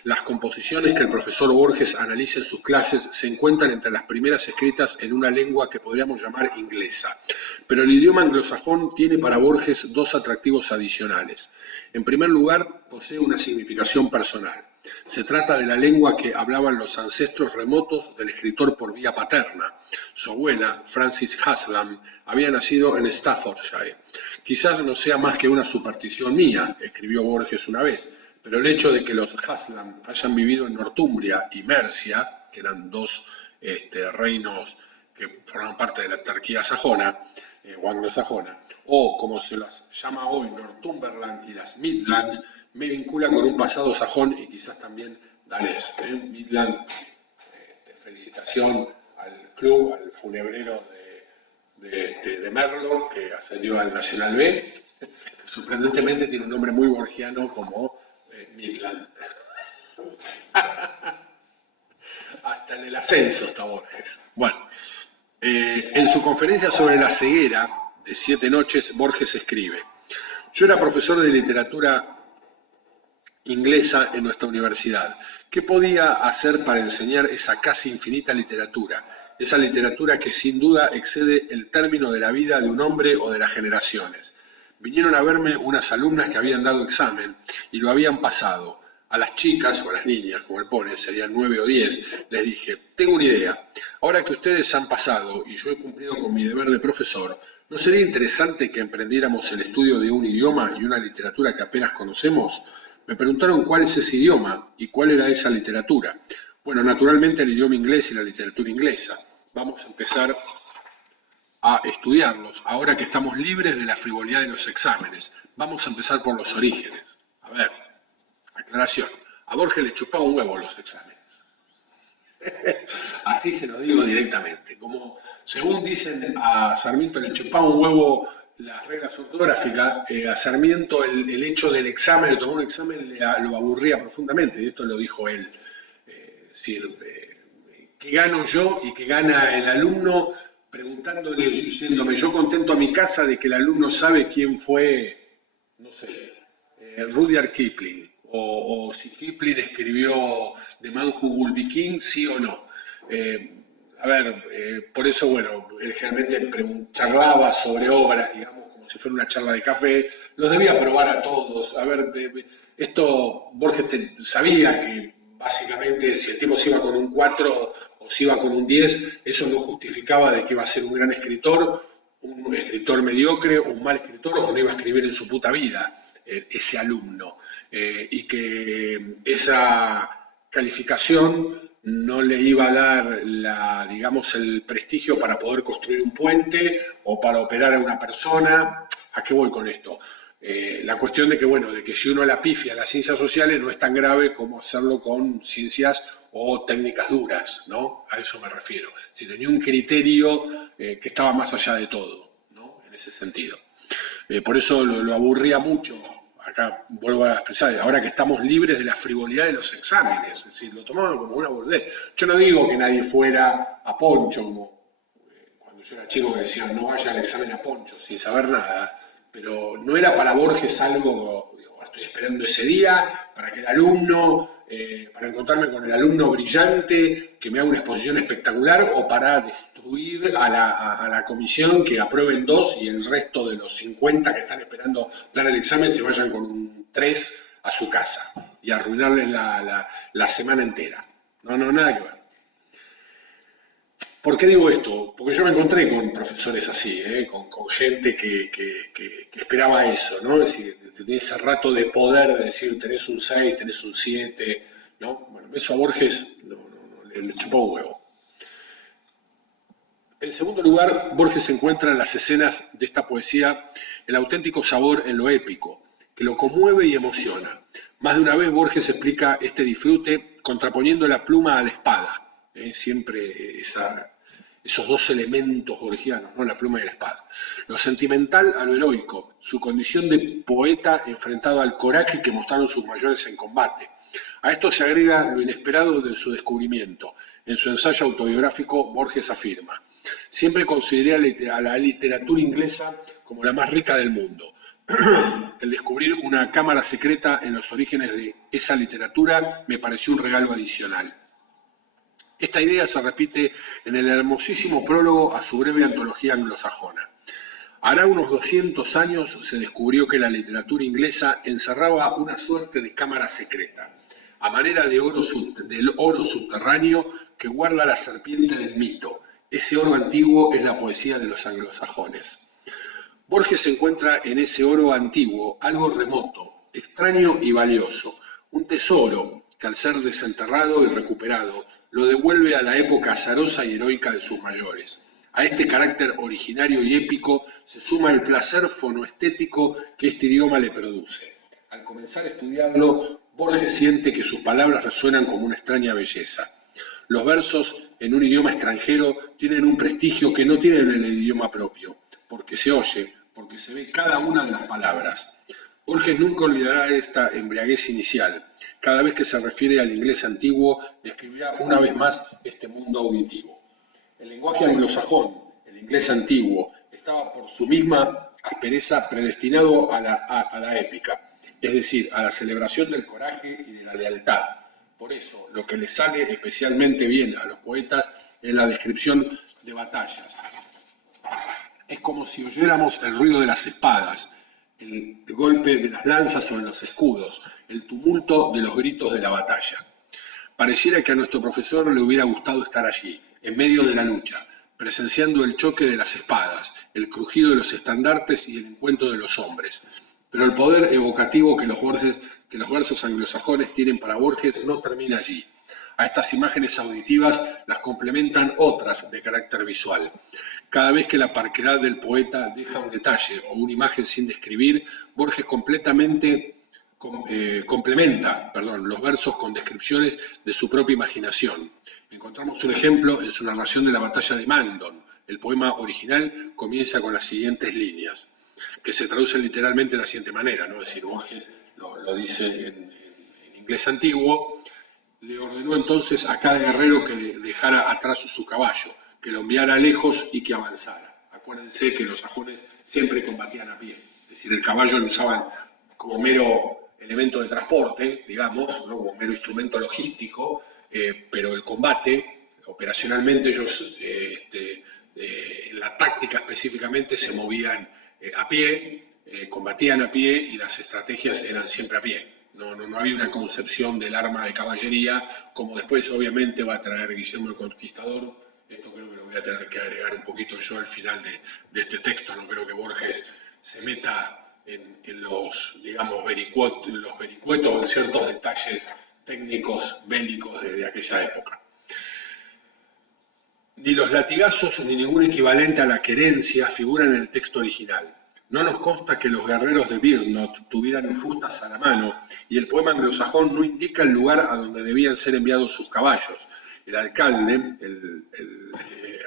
Las composiciones que el profesor Borges analiza en sus clases se encuentran entre las primeras escritas en una lengua que podríamos llamar inglesa. Pero el idioma anglosajón tiene para Borges dos atractivos adicionales. En primer lugar, posee una significación personal. Se trata de la lengua que hablaban los ancestros remotos del escritor por vía paterna. Su abuela, Frances Haslam, había nacido en Staffordshire. Quizás no sea más que una superstición mía, escribió Borges una vez, pero el hecho de que los Haslam hayan vivido en Northumbria y Mercia, que eran dos reinos que forman parte de la etarquía sajona, o anglosajona, o como se las llama hoy Northumberland y las Midlands, me vincula con un pasado sajón y quizás también danés. Midland, felicitación al club, al funebrero de Merlo, que ascendió al Nacional B, que sorprendentemente tiene un nombre muy borgiano como Midland. Hasta en el ascenso está Borges. Bueno, en su conferencia sobre la ceguera de 7 noches, Borges escribe: yo era profesor de literatura inglesa en nuestra universidad. ¿Qué podía hacer para enseñar esa casi infinita literatura? Esa literatura que sin duda excede el término de la vida de un hombre o de las generaciones. Vinieron a verme unas alumnas que habían dado examen y lo habían pasado. A las chicas, o a las niñas, como él pone, serían 9 o 10, les dije: tengo una idea. Ahora que ustedes han pasado y yo he cumplido con mi deber de profesor, ¿no sería interesante que emprendiéramos el estudio de un idioma y una literatura que apenas conocemos? Me preguntaron cuál es ese idioma y cuál era esa literatura. Bueno, naturalmente el idioma inglés y la literatura inglesa. Vamos a empezar a estudiarlos, ahora que estamos libres de la frivolidad de los exámenes. Vamos a empezar por los orígenes. A ver, aclaración. A Borges le chupaba un huevo los exámenes. Así se lo digo directamente. Como según dicen a Sarmiento le chupaba un huevo las reglas ortográficas, a Sarmiento el hecho del examen, de tomar un examen, lo aburría profundamente, y esto lo dijo él. Es decir, ¿qué gano yo y qué gana el alumno? Preguntándole, diciéndome, yo contento a mi casa de que el alumno sabe quién fue, no sé, Rudyard Kipling, o si Kipling escribió The Man Who Would Be King, sí o no. Por eso, bueno, él generalmente charlaba sobre obras, digamos, como si fuera una charla de café, los debía probar a todos. A ver, esto Borges sabía que básicamente si el tipo se iba con un 4 o se iba con un 10, eso no justificaba de que iba a ser un gran escritor, un escritor mediocre, un mal escritor, o no iba a escribir en su puta vida ese alumno. Y que esa calificación no le iba a dar el prestigio para poder construir un puente o para operar a una persona. ¿A qué voy con esto? La cuestión de que si uno la pifia en las ciencias sociales no es tan grave como hacerlo con ciencias o técnicas duras, ¿no? A eso me refiero. Si tenía un criterio que estaba más allá de todo, ¿no? En ese sentido. Por eso lo aburría mucho. Acá vuelvo a expresar, ahora que estamos libres de la frivolidad de los exámenes, es decir, lo tomaban como una boludez. Yo no digo que nadie fuera a poncho, como cuando yo era chico me decían, no vaya al examen a poncho, sin saber nada, pero no era para Borges algo, estoy esperando ese día para que el alumno, para encontrarme con el alumno brillante que me haga una exposición espectacular, o para destruir a la comisión que aprueben 2 y el resto de los 50 que están esperando dar el examen se vayan con un 3 a su casa y arruinarles la semana entera. No, nada que ver. ¿Por qué digo esto? Porque yo me encontré con profesores así, con gente que esperaba eso, ¿no? Es decir, tenés ese rato de poder de decir tenés un 6, tenés un 7, ¿no? Bueno, eso a Borges le chupó un huevo. En segundo lugar, Borges se encuentra en las escenas de esta poesía el auténtico sabor en lo épico, que lo conmueve y emociona. Más de una vez Borges explica este disfrute contraponiendo la pluma a la espada, siempre esos dos elementos borgianos, ¿no? La pluma y la espada. Lo sentimental a lo heroico, su condición de poeta enfrentado al coraje que mostraron sus mayores en combate. A esto se agrega lo inesperado de su descubrimiento. En su ensayo autobiográfico, Borges afirma: siempre consideré a la literatura inglesa como la más rica del mundo. El descubrir una cámara secreta en los orígenes de esa literatura me pareció un regalo adicional. Esta idea se repite en el hermosísimo prólogo a su breve antología anglosajona. Hará unos 200 años se descubrió que la literatura inglesa encerraba una suerte de cámara secreta, a manera del oro subterráneo que guarda la serpiente del mito. Ese oro antiguo es la poesía de los anglosajones. Borges encuentra en ese oro antiguo algo remoto, extraño y valioso, un tesoro que al ser desenterrado y recuperado lo devuelve a la época azarosa y heroica de sus mayores. A este carácter originario y épico se suma el placer fonoestético que este idioma le produce. Al comenzar a estudiarlo, Borges siente que sus palabras resuenan como una extraña belleza. Los versos en un idioma extranjero tienen un prestigio que no tienen en el idioma propio, porque se oye, porque se ve cada una de las palabras. Borges nunca olvidará esta embriaguez inicial. Cada vez que se refiere al inglés antiguo, describirá una vez más este mundo auditivo. El lenguaje anglosajón, el inglés antiguo, estaba por su misma aspereza predestinado a la épica, es decir, a la celebración del coraje y de la lealtad. Por eso, lo que les sale especialmente bien a los poetas es la descripción de batallas. Es como si oyéramos el ruido de las espadas, el golpe de las lanzas sobre los escudos, el tumulto de los gritos de la batalla. Pareciera que a nuestro profesor le hubiera gustado estar allí, en medio de la lucha, presenciando el choque de las espadas, el crujido de los estandartes y el encuentro de los hombres. Pero el poder evocativo que los versos anglosajones tienen para Borges no termina allí. A estas imágenes auditivas las complementan otras de carácter visual. Cada vez que la parquedad del poeta deja un detalle o una imagen sin describir, Borges complementa los versos con descripciones de su propia imaginación. Encontramos un ejemplo en su narración de la batalla de Maldon. El poema original comienza con las siguientes líneas, que se traducen literalmente de la siguiente manera, ¿no? Es decir, Borges lo dice en inglés antiguo. Le ordenó entonces a cada guerrero que dejara atrás su caballo, que lo enviara lejos y que avanzara. Acuérdense que los sajones siempre combatían a pie, es decir, el caballo lo usaban como mero elemento de transporte, digamos, ¿no? Como mero instrumento logístico, pero el combate, operacionalmente ellos, en la táctica específicamente, se movían a pie, combatían a pie y las estrategias eran siempre a pie. No había una concepción del arma de caballería, como después obviamente va a traer Guillermo el Conquistador. Esto creo que lo voy a tener que agregar un poquito yo al final de este texto. No creo que Borges se meta en los, digamos, vericuetos, en ciertos detalles técnicos bélicos de aquella época. Ni los latigazos ni ningún equivalente a la querencia figuran en el texto original. No nos consta que los guerreros de Byrnot tuvieran fustas a la mano, y el poema anglosajón no indica el lugar a donde debían ser enviados sus caballos. El alcalde, el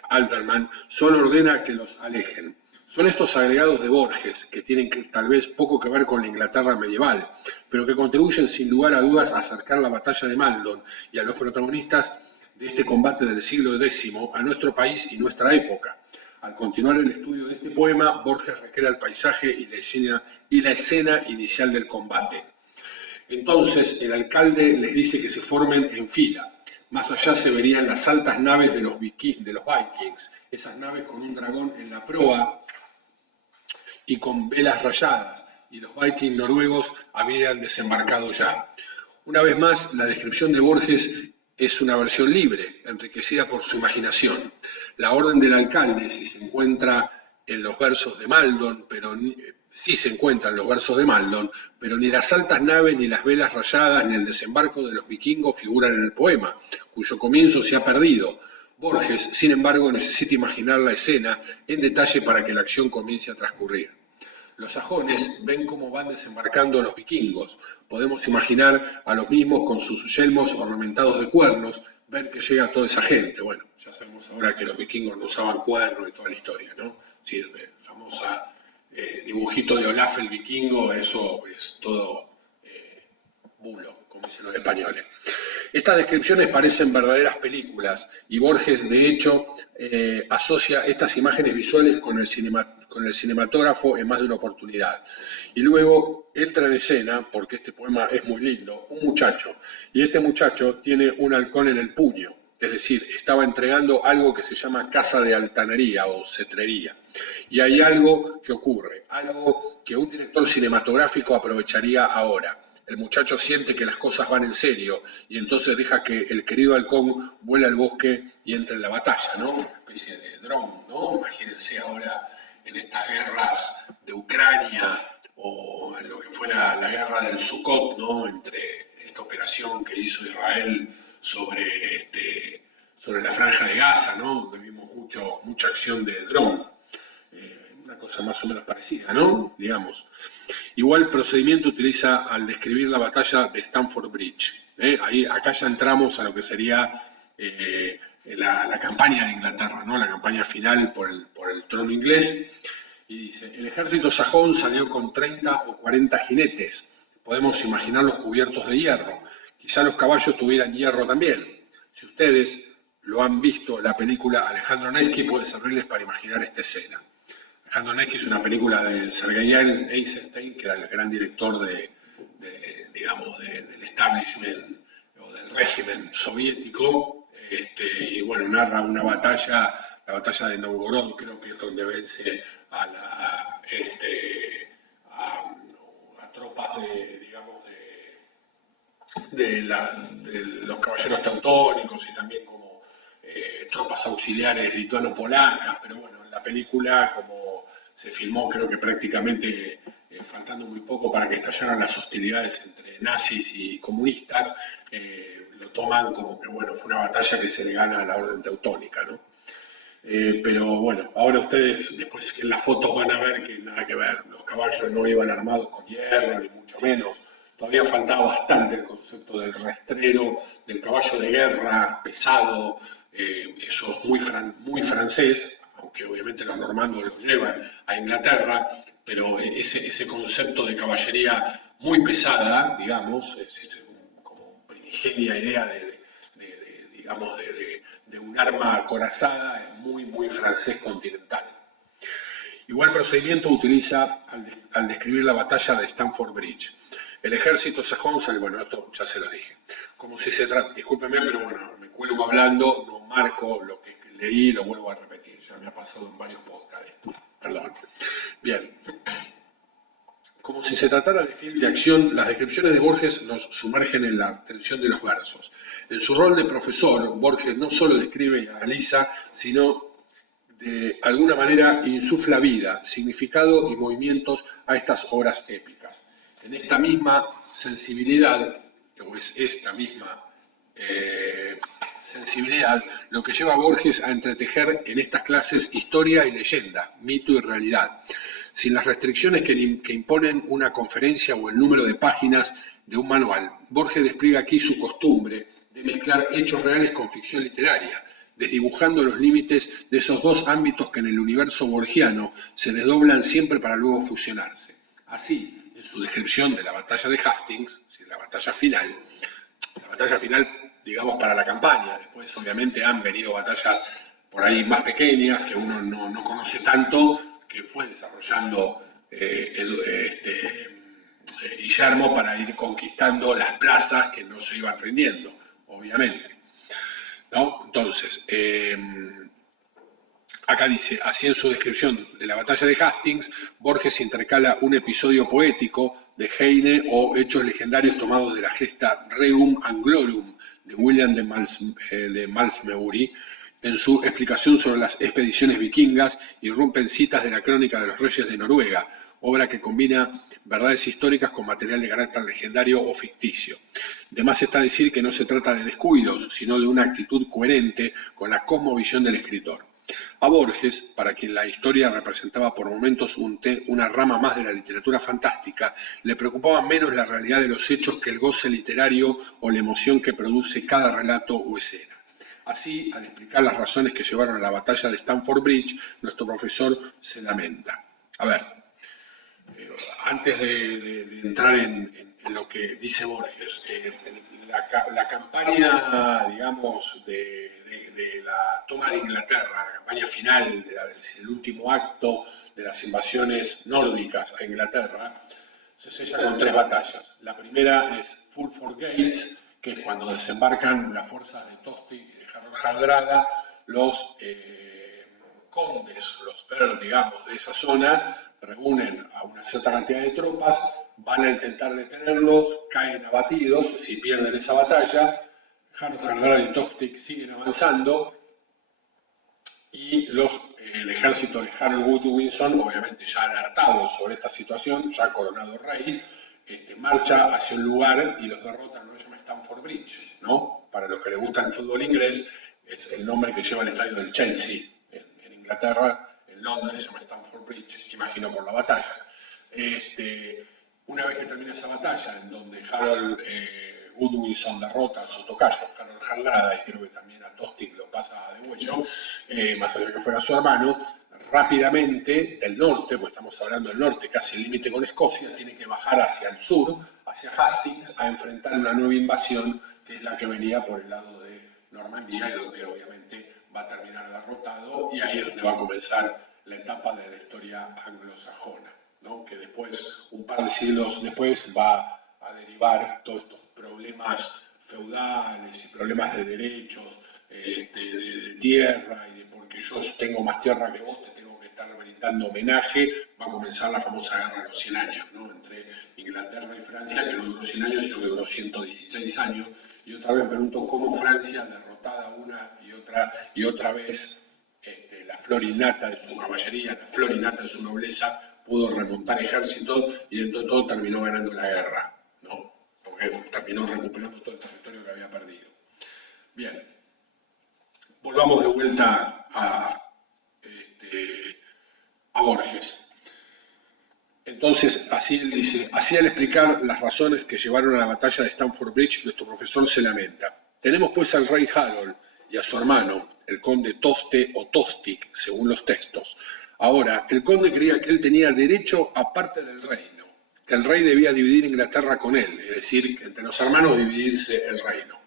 alderman, solo ordena que los alejen. Son estos agregados de Borges, que tienen tal vez poco que ver con la Inglaterra medieval, pero que contribuyen sin lugar a dudas a acercar la batalla de Maldon y a los protagonistas de este combate del siglo X a nuestro país y nuestra época. Al continuar el estudio de este poema, Borges recrea el paisaje y la escena inicial del combate. Entonces, el alcalde les dice que se formen en fila. Más allá se verían las altas naves de los Vikings, esas naves con un dragón en la proa y con velas rayadas, y los Vikings noruegos habían desembarcado ya. Una vez más, la descripción de Borges es una versión libre, enriquecida por su imaginación. La orden del alcalde, si se encuentra en los versos de Maldon, pero ni las altas naves, ni las velas rayadas, ni el desembarco de los vikingos figuran en el poema, cuyo comienzo se ha perdido. Borges, sin embargo, necesita imaginar la escena en detalle para que la acción comience a transcurrir. Los sajones ven cómo van desembarcando los vikingos. Podemos imaginar a los mismos con sus yelmos ornamentados de cuernos, ver que llega toda esa gente. Bueno, ya sabemos ahora que los vikingos no usaban cuernos y toda la historia, ¿no? Sí, el famosa dibujito de Olaf el vikingo, eso es todo bulo, como dicen los españoles. Estas descripciones parecen verdaderas películas y Borges, de hecho, asocia estas imágenes visuales con con el cinematógrafo en más de una oportunidad. Y luego entra en escena, porque este poema es muy lindo, un muchacho. Y este muchacho tiene un halcón en el puño. Es decir, estaba entregando algo que se llama casa de altanería o cetrería. Y hay algo que ocurre, algo que un director cinematográfico aprovecharía ahora. El muchacho siente que las cosas van en serio y entonces deja que el querido halcón vuele al bosque y entre en la batalla, ¿no? Una especie de dron, ¿no? Imagínense ahora en estas guerras de Ucrania o en lo que fue la guerra del Sukkot, ¿no? Entre esta operación que hizo Israel sobre la franja de Gaza, ¿no? Donde vimos mucha acción de dron. Una cosa más o menos parecida, ¿no? Digamos. Igual procedimiento utiliza al describir la batalla de Stamford Bridge. Acá ya entramos a lo que sería la campaña de Inglaterra, ¿no? La campaña final por el trono inglés. Y dice, el ejército sajón salió con 30 o 40 jinetes. Podemos imaginarlos cubiertos de hierro. Quizá los caballos tuvieran hierro también. Si ustedes lo han visto, la película Alejandro Nevsky puede servirles para imaginar esta escena. Alejandro Nevsky es una película de Sergei Eisenstein, que era el gran director digamos, del establishment o del régimen soviético, y bueno, narra una batalla, la batalla de Novgorod, creo que es donde vence a tropas de los caballeros teutónicos y también como tropas auxiliares lituano-polacas, pero bueno, en la película como se filmó creo que prácticamente faltando muy poco para que estallaran las hostilidades entre nazis y comunistas, lo toman como que bueno, fue una batalla que se le gana a la orden teutónica, ¿no? Pero bueno, ahora ustedes después en las fotos van a ver que nada que ver, los caballos no iban armados con hierro, ni mucho menos. Todavía faltaba bastante el concepto del rastrero, del caballo de guerra pesado, eso es muy francés, aunque obviamente los normandos lo llevan a Inglaterra, pero ese concepto de caballería muy pesada, digamos, como primigenia idea digamos, de un arma acorazada, es muy francés continental. Igual procedimiento utiliza al describir la batalla de Stamford Bridge. El ejército sajón sale, bueno, esto ya se lo dije. Como si se trata, discúlpeme, pero bueno, me cuelgo hablando, no marco lo que leí, lo vuelvo a repetir, ya me ha pasado en varios podcasts esto, perdón. Bien. Como si se tratara de film de acción, las descripciones de Borges nos sumergen en la tensión de los versos. En su rol de profesor, Borges no solo describe y analiza, sino de alguna manera insufla vida, significado y movimientos a estas obras épicas. En esta misma sensibilidad, o es esta misma sensibilidad, lo que lleva a Borges a entretejer en estas clases historia y leyenda, mito y realidad, sin las restricciones que imponen una conferencia o el número de páginas de un manual. Borges despliega aquí su costumbre de mezclar hechos reales con ficción literaria, desdibujando los límites de esos dos ámbitos que en el universo borgiano se desdoblan siempre para luego fusionarse. Así, en su descripción de la batalla de Hastings, la batalla final, digamos, para la campaña, después obviamente han venido batallas por ahí más pequeñas que uno no conoce tanto, que fue desarrollando Guillermo para ir conquistando las plazas que no se iban rindiendo, obviamente, ¿no? Entonces, acá dice, así en su descripción de la batalla de Hastings, Borges intercala un episodio poético de Heine o hechos legendarios tomados de la gesta Regum Anglorum de William de Malmesbury, en su explicación sobre las expediciones vikingas, irrumpen citas de la Crónica de los Reyes de Noruega, obra que combina verdades históricas con material de carácter legendario o ficticio. De más está decir que no se trata de descuidos, sino de una actitud coherente con la cosmovisión del escritor. A Borges, para quien la historia representaba por momentos una rama más de la literatura fantástica, le preocupaba menos la realidad de los hechos que el goce literario o la emoción que produce cada relato o escena. Así, al explicar las razones que llevaron a la batalla de Stamford Bridge, nuestro profesor se lamenta. A ver, antes de entrar en lo que dice Borges, la campaña, digamos, de de la toma de Inglaterra, la campaña final, el último acto de las invasiones nórdicas a Inglaterra, se sella con 3 batallas. La primera es Fulford Gates, que es cuando desembarcan las fuerzas de Tostig y de Harold Hardrada, los condes, los earls, digamos, de esa zona, reúnen a una cierta cantidad de tropas, van a intentar detenerlos, caen abatidos, si pierden esa batalla, Harold Hardrada y Tostig siguen avanzando, y el ejército de Harold Godwinson, obviamente ya alertado sobre esta situación, ya coronado rey, marcha hacia un lugar y los derrota, no se llama Stamford Bridge, ¿no? Para los que les gusta el fútbol inglés, es el nombre que lleva el estadio del Chelsea en Inglaterra, en Londres se llama Stamford Bridge, imagino por la batalla. Una vez que termina esa batalla, en donde Harold Godwinson derrota a su tocayo, Harold Hardrada, y creo que también a Tostig lo pasa de hueso, más allá de que fuera su hermano, rápidamente del norte, pues estamos hablando del norte, casi el límite con Escocia, tiene que bajar hacia el sur, hacia Hastings, a enfrentar una nueva invasión, que es la que venía por el lado de Normandía, y donde obviamente va a terminar derrotado, y ahí es donde va a comenzar la etapa de la historia anglosajona, ¿no? Que después, un par de siglos después, va a derivar todos estos problemas feudales y problemas de derechos, de tierra, y de porque yo tengo más tierra que vos, te tengo que estar brindando homenaje, va a comenzar la famosa guerra de los 100 años, ¿no? Entre Inglaterra y Francia, que no duró 100 años, sino que duró 116 años, y otra vez me pregunto cómo Francia, derrotada una y otra vez, la flor innata de su caballería, la flor innata de su nobleza, pudo remontar ejércitos y dentro de todo terminó ganando la guerra, ¿no? Porque terminó recuperando todo el territorio que había perdido. Bien, volvamos de vuelta a Borges. Entonces, así él dice, así al explicar las razones que llevaron a la batalla de Stamford Bridge, nuestro profesor se lamenta. Tenemos pues al rey Harold y a su hermano, el conde Toste o Tostig, según los textos. Ahora, el conde creía que él tenía derecho a parte del reino, que el rey debía dividir Inglaterra con él, es decir, entre los hermanos dividirse el reino.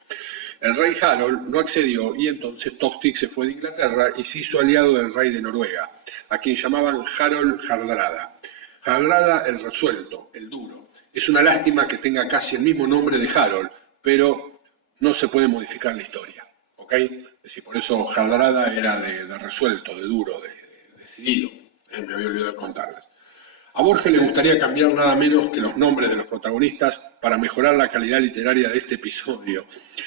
El rey Harold no accedió y entonces Tostig se fue de Inglaterra y se hizo aliado del rey de Noruega, a quien llamaban Harold Hardrada. Hardrada el resuelto, el duro. Es una lástima que tenga casi el mismo nombre de Harold, pero no se puede modificar la historia, ¿ok? Es decir, por eso Hardrada era de resuelto, de duro, de decidido. Me había olvidado de contarles. A Borges le gustaría cambiar nada menos que los nombres de los protagonistas para mejorar la calidad literaria de este episodio.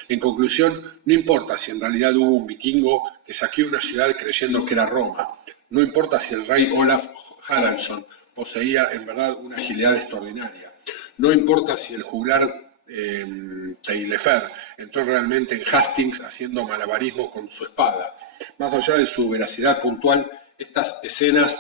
En conclusión, no importa si en realidad hubo un vikingo que saqueó una ciudad creyendo que era Roma. No importa si el rey Olaf Haraldsson poseía en verdad una agilidad extraordinaria. No importa si el juglar Taillefer entró realmente en Hastings haciendo malabarismo con su espada. Más allá de su veracidad puntual, estas escenas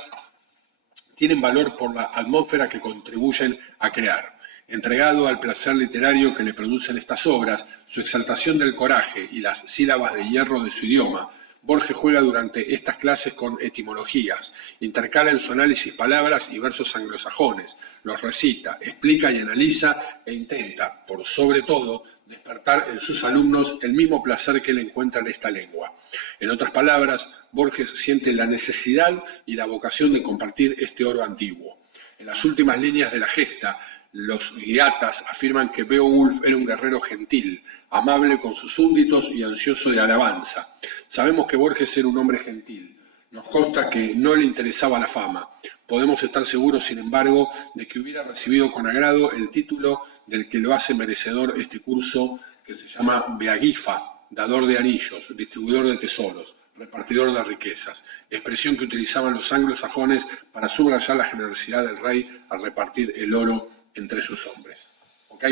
tienen valor por la atmósfera que contribuyen a crear. Entregado al placer literario que le producen estas obras, su exaltación del coraje y las sílabas de hierro de su idioma, Borges juega durante estas clases con etimologías, intercala en su análisis palabras y versos anglosajones, los recita, explica y analiza e intenta, por sobre todo, despertar en sus alumnos el mismo placer que él encuentra en esta lengua. En otras palabras, Borges siente la necesidad y la vocación de compartir este oro antiguo. En las últimas líneas de la gesta, los guiatas afirman que Beowulf era un guerrero gentil, amable con sus súbditos y ansioso de alabanza. Sabemos que Borges era un hombre gentil. Nos consta que no le interesaba la fama. Podemos estar seguros, sin embargo, de que hubiera recibido con agrado el título del que lo hace merecedor este curso, que se llama Beagifa, dador de anillos, distribuidor de tesoros, repartidor de riquezas, expresión que utilizaban los anglosajones para subrayar la generosidad del rey al repartir el oro entre sus hombres. ¿Ok?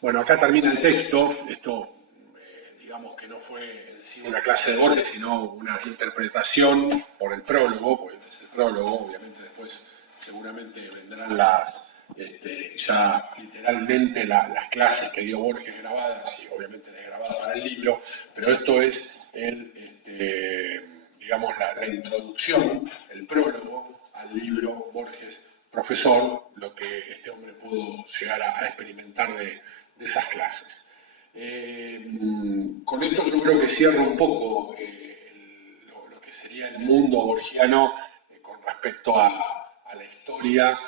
Bueno, acá termina el texto. Esto, digamos que no fue en sí una clase de Borges, sino una interpretación por el prólogo, porque este es el prólogo, obviamente después seguramente vendrán ya literalmente las clases que dio Borges grabadas y obviamente desgrabadas para el libro, pero esto es digamos la introducción, el prólogo al libro Borges Profesor, lo que este hombre pudo llegar a experimentar de esas clases. con esto yo creo que cierro un poco lo que sería el mundo borgiano con respecto a la historia,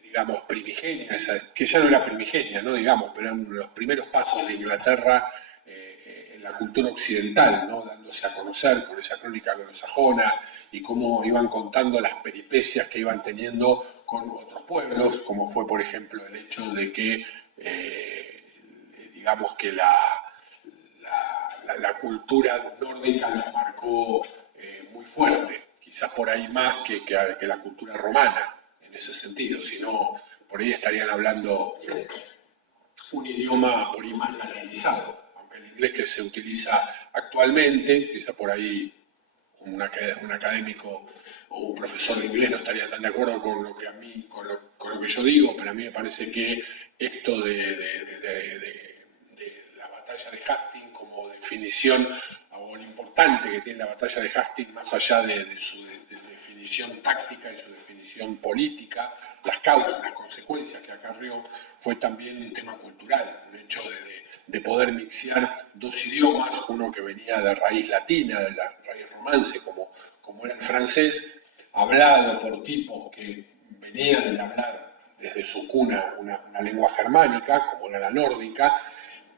digamos, primigenia, que ya no era primigenia, ¿no? Digamos, pero eran los primeros pasos de Inglaterra en la cultura occidental, ¿no? Dándose a conocer con esa crónica anglosajona y cómo iban contando las peripecias que iban teniendo con otros pueblos, como fue, por ejemplo, el hecho de que, digamos, que la cultura nórdica los marcó muy fuerte, quizás por ahí más que la cultura romana, en ese sentido, si no, por ahí estarían hablando un idioma por ahí más latinizado, aunque el inglés que se utiliza actualmente, quizás por ahí un académico o un profesor de inglés no estaría tan de acuerdo con lo que a mí, con lo que yo digo, pero a mí me parece que esto de la batalla de Hastings como definición, o lo importante que tiene la batalla de Hastings, más allá de su definición táctica y su definición política, las causas, las consecuencias que acarreó, fue también un tema cultural, un hecho de poder mixear dos idiomas, uno que venía de raíz latina, de la raíz romance, como era el francés, hablado por tipos que venían de hablar desde su cuna una lengua germánica, como era la nórdica,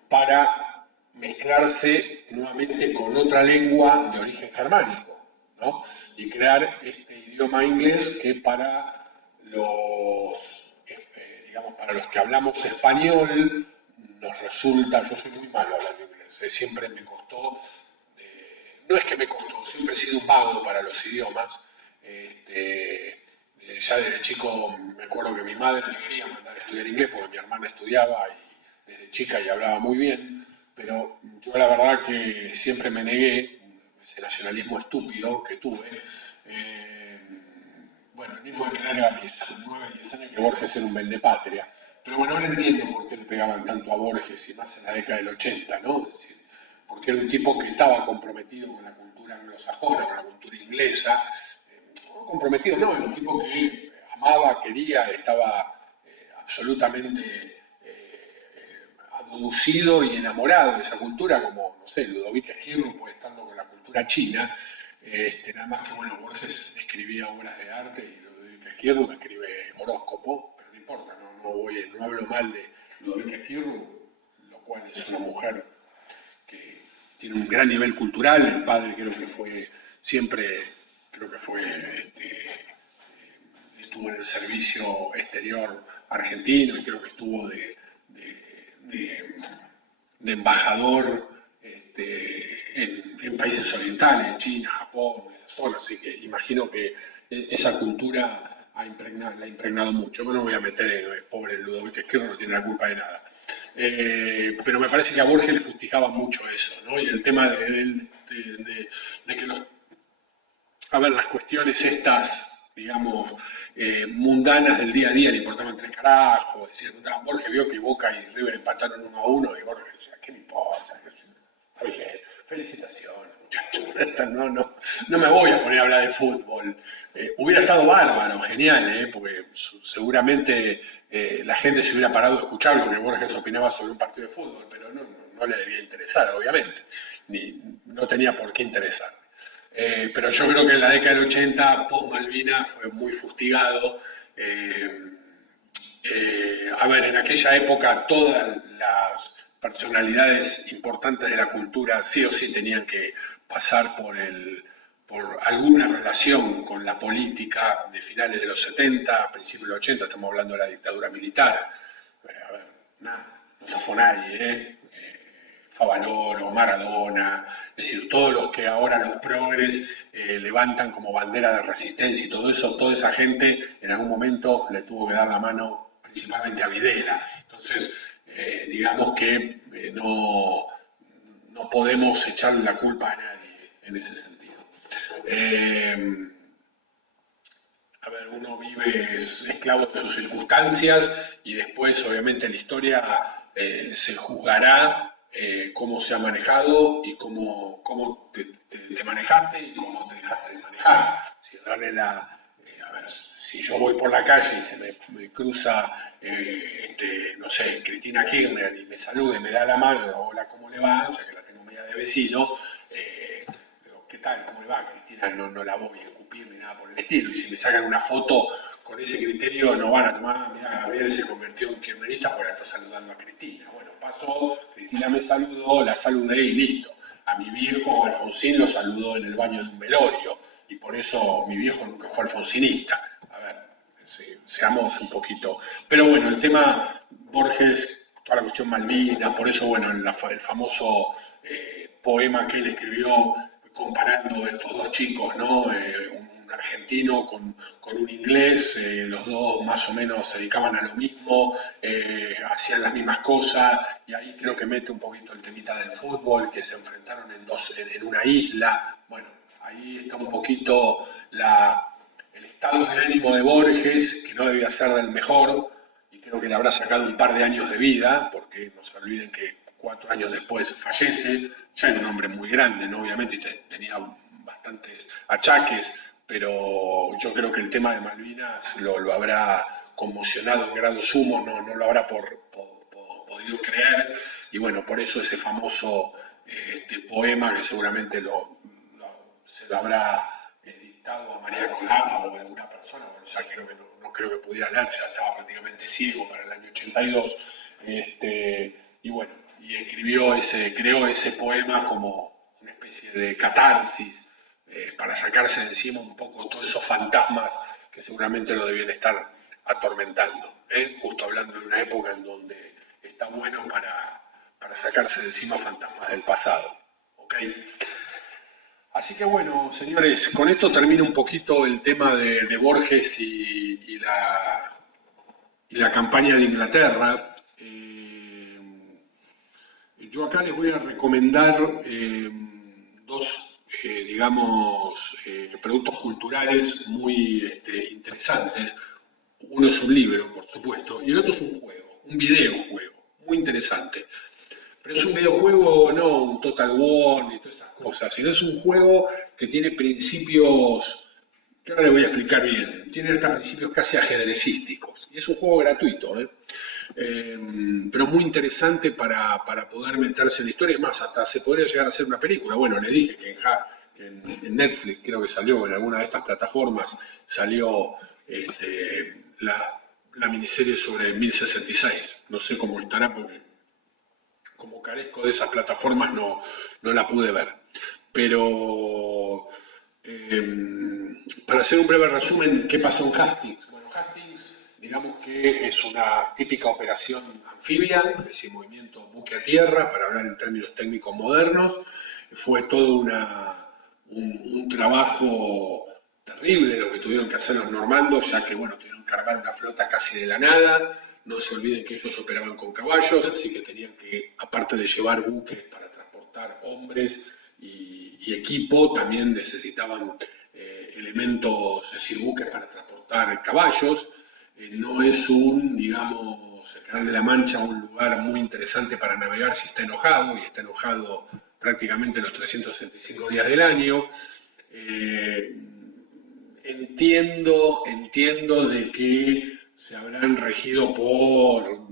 para mezclarse nuevamente con otra lengua de origen germánico, ¿no? Y crear este idioma inglés que digamos, para los que hablamos español nos resulta, yo soy muy malo hablando inglés, siempre me costó, no es que me costó, siempre he sido un vago para los idiomas. Ya desde chico me acuerdo que mi madre me quería mandar a estudiar inglés porque mi hermana estudiaba y desde chica y hablaba muy bien, pero yo la verdad que siempre me negué, ese nacionalismo estúpido que tuve. Bueno, el mismo de creer a mis 9, 10 años que Borges era un vendepatria, pero bueno, ahora entiendo por qué le pegaban tanto a Borges y más en la década del 80, ¿no? Es decir, porque era un tipo que estaba comprometido con la cultura anglosajona, con la cultura inglesa, comprometido no, era un tipo que amaba, quería, estaba absolutamente abducido y enamorado de esa cultura, como, no sé, Ludovic Squirrel puede estarlo con la cultura china, nada más que, bueno, Borges escribía obras de arte y Ludovic Squirrel escribe horóscopo, pero no importa, no hablo mal de Ludovic Squirrel, lo cual es una mujer que tiene un gran nivel cultural, el padre creo que fue siempre, estuvo en el servicio exterior argentino y creo que estuvo de embajador en países orientales, en China, Japón, en esa zona, así que imagino que esa cultura la ha impregnado mucho. Yo no me voy a meter en el pobre Ludovic Squirrel, no tiene la culpa de nada. Pero me parece que a Borges le fustigaba mucho eso, ¿no? Y el tema de que las cuestiones estas, digamos, mundanas del día a día le importaban tres carajos. Decía, Borges vio que Boca y River empataron 1-1 y Borges decía, ¿qué me importa? Está bien, felicitaciones, muchachos. No me voy a poner a hablar de fútbol. Hubiera estado bárbaro, genial, porque seguramente la gente se hubiera parado a escuchar lo que Borges opinaba sobre un partido de fútbol, pero no le debía interesar, obviamente. No tenía por qué interesar. Pero yo creo que en la década del 80, post-Malvinas, fue muy fustigado. En aquella época todas las personalidades importantes de la cultura sí o sí tenían que pasar por alguna relación con la política de finales de los 70, principios de los 80, estamos hablando de la dictadura militar. No zafó nadie, Favaloro, Maradona, es decir, todos los que ahora los progres levantan como bandera de resistencia y todo eso, toda esa gente en algún momento le tuvo que dar la mano principalmente a Videla. Entonces, digamos que no podemos echarle la culpa a nadie en ese sentido. Uno vive esclavo de sus circunstancias y después, obviamente, en la historia se juzgará cómo se ha manejado y cómo te manejaste y cómo te dejaste de manejar. Si darle la A ver, si yo voy por la calle y se me cruza, no sé, Cristina Kirchner y me saluda y me da la mano, hola, ¿cómo le va? O sea que la tengo media de vecino, digo, ¿qué tal? ¿Cómo le va, Cristina? No la voy a escupir ni nada por el estilo. Y si me sacan una foto con ese criterio, no van a tomar, mira, Gabriel se convirtió en kirchnerista porque está saludando a Cristina. Bueno, pasó, Cristina me saludó, la saludé y listo. A mi viejo Alfonsín lo saludó en el baño de un velorio y por eso mi viejo nunca fue alfonsinista. A ver, seamos un poquito. Pero bueno, el tema Borges, toda la cuestión Malvinas, por eso, bueno, el famoso poema que él escribió comparando estos dos chicos, ¿no? Un argentino con un inglés, los dos más o menos se dedicaban a lo mismo, hacían las mismas cosas, y ahí creo que mete un poquito el temita del fútbol, que se enfrentaron en una isla. Bueno, ahí está un poquito el estado de ánimo de Borges, que no debía ser del mejor, y creo que le habrá sacado un par de años de vida, porque no se olviden que 4 años después fallece, ya era un hombre muy grande, ¿no? Obviamente, y tenía bastantes achaques, pero yo creo que el tema de Malvinas lo habrá conmocionado en grado sumo, no lo habrá podido creer, y bueno, por eso ese famoso poema que seguramente se lo habrá dictado a María Colama o a alguna persona, bueno, ya creo que no creo que pudiera leer, ya estaba prácticamente ciego para el año 82, y bueno, y creó ese poema como una especie de catarsis, para sacarse de encima un poco todos esos fantasmas que seguramente lo debían estar atormentando, justo hablando de una época en donde está bueno para sacarse de encima fantasmas del pasado. ¿Okay? Así que bueno, señores, con esto termina un poquito el tema de Borges y la campaña de Inglaterra. Yo acá les voy a recomendar dos, digamos, productos culturales muy interesantes. Uno es un libro, por supuesto, y el otro es un juego, un videojuego, muy interesante. Pero es un videojuego, no un Total War ni todas estas cosas, sino es un juego que tiene principios, que ahora le voy a explicar bien, tiene hasta principios casi ajedrecísticos. Y es un juego gratuito, pero muy interesante para poder meterse en la historia. Es más, hasta se podría llegar a hacer una película. Bueno, le dije que en Netflix, creo que salió, en alguna de estas plataformas, salió la miniserie sobre 1066. No sé cómo estará porque como carezco de esas plataformas no la pude ver. Pero para hacer un breve resumen, ¿qué pasó en Hastings? Bueno, Hastings, digamos que es una típica operación anfibia, es decir, movimiento buque a tierra, para hablar en términos técnicos modernos. Fue todo un trabajo terrible lo que tuvieron que hacer los normandos, ya que, bueno, tuvieron que armar una flota casi de la nada. No se olviden que ellos operaban con caballos, así que tenían que, aparte de llevar buques para transportar hombres y equipo, también necesitaban elementos, es decir, buques para transportar caballos. No es digamos, el Canal de la Mancha un lugar muy interesante para navegar si está enojado, y está enojado prácticamente los 365 días del año. Entiendo de que se habrán regido por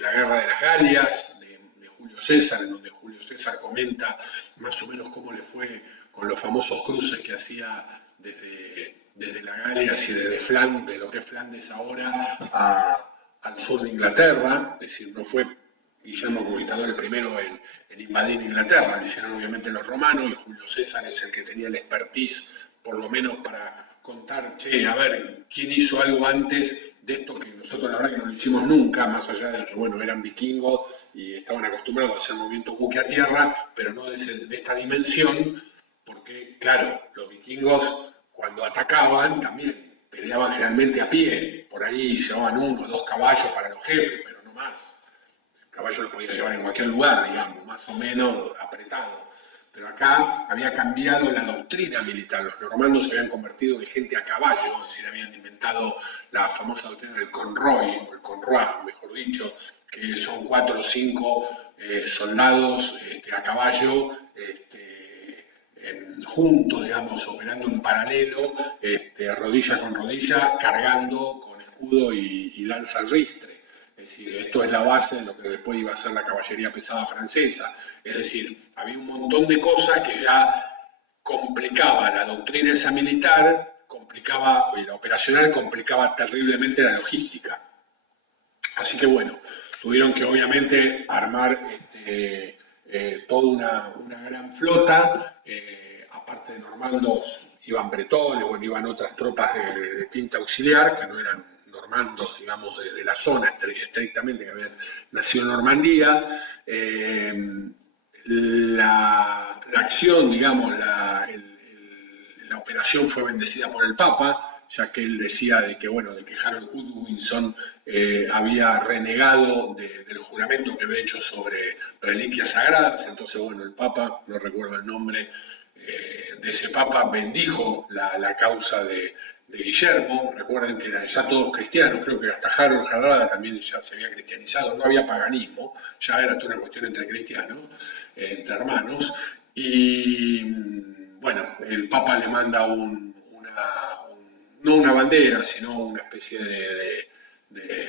la Guerra de las Galias, de Julio César, en donde Julio César comenta más o menos cómo le fue con los famosos cruces que hacía desde la Galias y de lo que es Flandes ahora al sur de Inglaterra. Es decir, no fue Guillermo el Conquistador el primero en invadir Inglaterra, lo hicieron obviamente los romanos, y Julio César es el que tenía el expertise, por lo menos para contar, che, a ver, ¿quién hizo algo antes de esto que nosotros la verdad que no lo hicimos nunca, más allá de que, bueno, eran vikingos y estaban acostumbrados a hacer movimientos buque a tierra, pero no de esta dimensión, porque, claro, los vikingos cuando atacaban también peleaban generalmente a pie, por ahí llevaban 1 o 2 caballos para los jefes, pero no más. El caballo lo podía llevar en cualquier lugar, digamos, más o menos apretado. Pero acá había cambiado la doctrina militar. Los normandos se habían convertido en gente a caballo, es decir, habían inventado la famosa doctrina del Conroy, o el Conroy, mejor dicho, que son 4 o 5 soldados a caballo juntos, digamos, operando en paralelo, rodilla con rodilla, cargando con escudo y lanza al ristre. Es decir, esto es la base de lo que después iba a ser la caballería pesada francesa. Es decir, había un montón de cosas que ya complicaba la doctrina esa militar, complicaba, y la operacional complicaba terriblemente la logística. Así que bueno, tuvieron que obviamente armar toda una gran flota, aparte de normandos iban bretones, bueno, iban otras tropas de tinta auxiliar que no eran normandos, digamos, de la zona estrictamente, que habían nacido en Normandía. La acción, digamos, la operación fue bendecida por el Papa, ya que él decía de que, bueno, de que Harold Godwinson había renegado del juramento que había hecho sobre reliquias sagradas. Entonces, bueno, el Papa, no recuerdo el nombre de ese Papa, bendijo la causa de Guillermo. Recuerden que eran ya todos cristianos, creo que hasta Harold Hardrada también ya se había cristianizado, no había paganismo, ya era toda una cuestión entre cristianos, entre hermanos. Y bueno, el Papa le manda no una bandera, sino una especie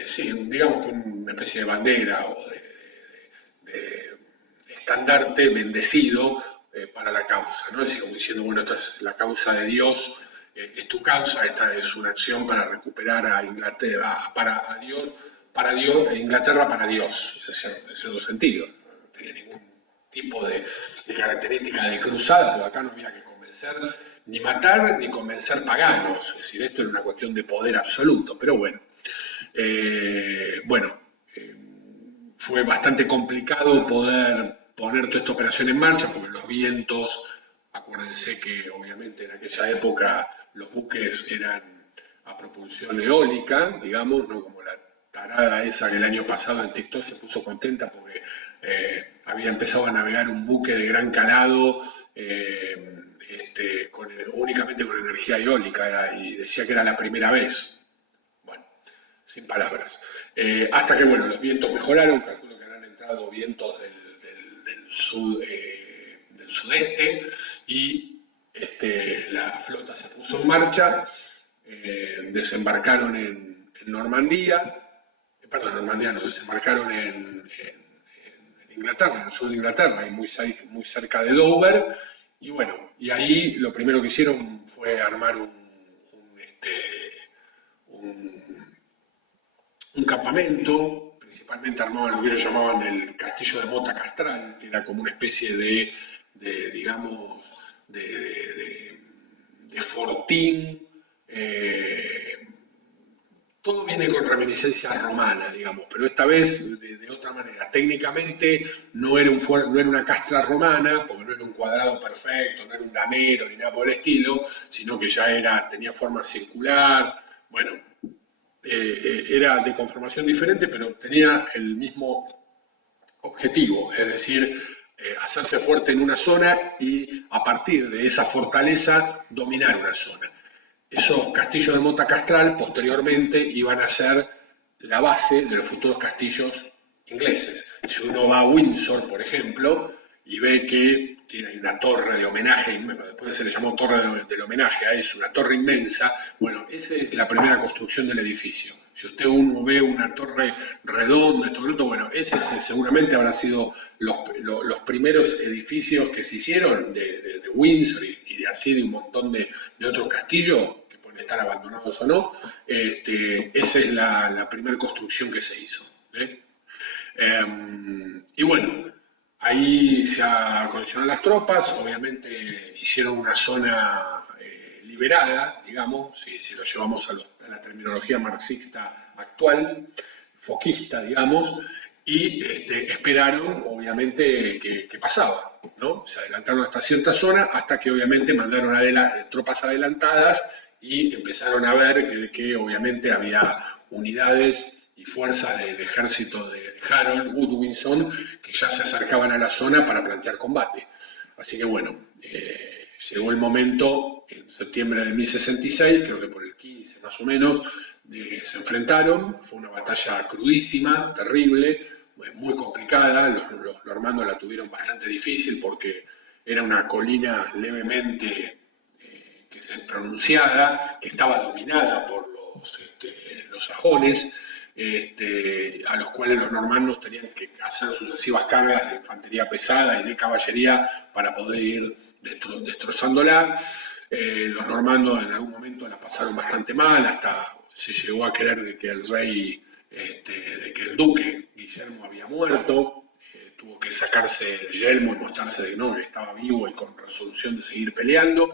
sí, digamos que una especie de bandera o de estandarte bendecido para la causa, ¿no? Es decir, como diciendo, bueno, esta es la causa de Dios, es tu causa, esta es una acción para recuperar a Inglaterra, para Dios, Inglaterra para Dios, en cierto sentido. No tenía ningún tipo de característica de cruzada, pero acá no había que convencer, ni matar, ni convencer paganos. Es decir, esto era una cuestión de poder absoluto, pero bueno. Fue bastante complicado poder poner toda esta operación en marcha, porque los vientos, acuérdense que obviamente en aquella época los buques eran a propulsión eólica, digamos, no como la tarada esa que el año pasado en TikTok se puso contenta porque había empezado a navegar un buque de gran calado únicamente con energía eólica y decía que era la primera vez. Bueno, sin palabras. Hasta que, bueno, los vientos mejoraron, calculo que habrán entrado vientos del sudeste y la flota se puso en marcha, desembarcaron en Normandía, desembarcaron en Inglaterra, en el sur de Inglaterra, y muy cerca de Dover, y bueno, y ahí lo primero que hicieron fue armar un campamento, principalmente armaban lo que ellos llamaban el castillo de Mota Castral, que era como una especie de fortín. Todo viene con reminiscencias romanas, digamos, pero esta vez de otra manera. Técnicamente no era una castra romana, porque no era un cuadrado perfecto, no era un damero ni nada por el estilo, sino que ya tenía forma circular. Bueno, era de conformación diferente, pero tenía el mismo objetivo, es decir, hacerse fuerte en una zona y a partir de esa fortaleza dominar una zona. Esos castillos de Mota Castral posteriormente iban a ser la base de los futuros castillos ingleses. Si uno va a Windsor, por ejemplo, y ve que tiene una torre de homenaje, después se le llamó torre del homenaje a eso, una torre inmensa, bueno, esa es la primera construcción del edificio. Si uno ve una torre redonda, bueno, ese seguramente habrán sido los primeros edificios que se hicieron de Windsor y de así de un montón de otros castillos, que pueden estar abandonados o no. Esa es la primera construcción que se hizo. Y bueno, ahí se acondicionaron las tropas, obviamente hicieron una zona liberada, digamos, si lo llevamos a la terminología marxista actual, foquista, digamos, y esperaron, obviamente, que pasaba, ¿no? Se adelantaron hasta cierta zona, hasta que obviamente mandaron tropas adelantadas y empezaron a ver que obviamente había unidades y fuerzas del ejército de Harold Godwinson que ya se acercaban a la zona para plantear combate. Así que bueno, llegó el momento, en septiembre de 1066, creo que por el 15 más o menos, se enfrentaron. Fue una batalla crudísima, terrible, muy complicada. Los normandos la tuvieron bastante difícil porque era una colina levemente que se pronunciada, que estaba dominada por los sajones, a los cuales los normandos tenían que hacer sucesivas cargas de infantería pesada y de caballería para poder ir destrozándola. Los normandos en algún momento la pasaron bastante mal, hasta se llegó a creer de que el rey, de que el duque Guillermo había muerto, tuvo que sacarse el yelmo y mostrarse de no, que estaba vivo y con resolución de seguir peleando.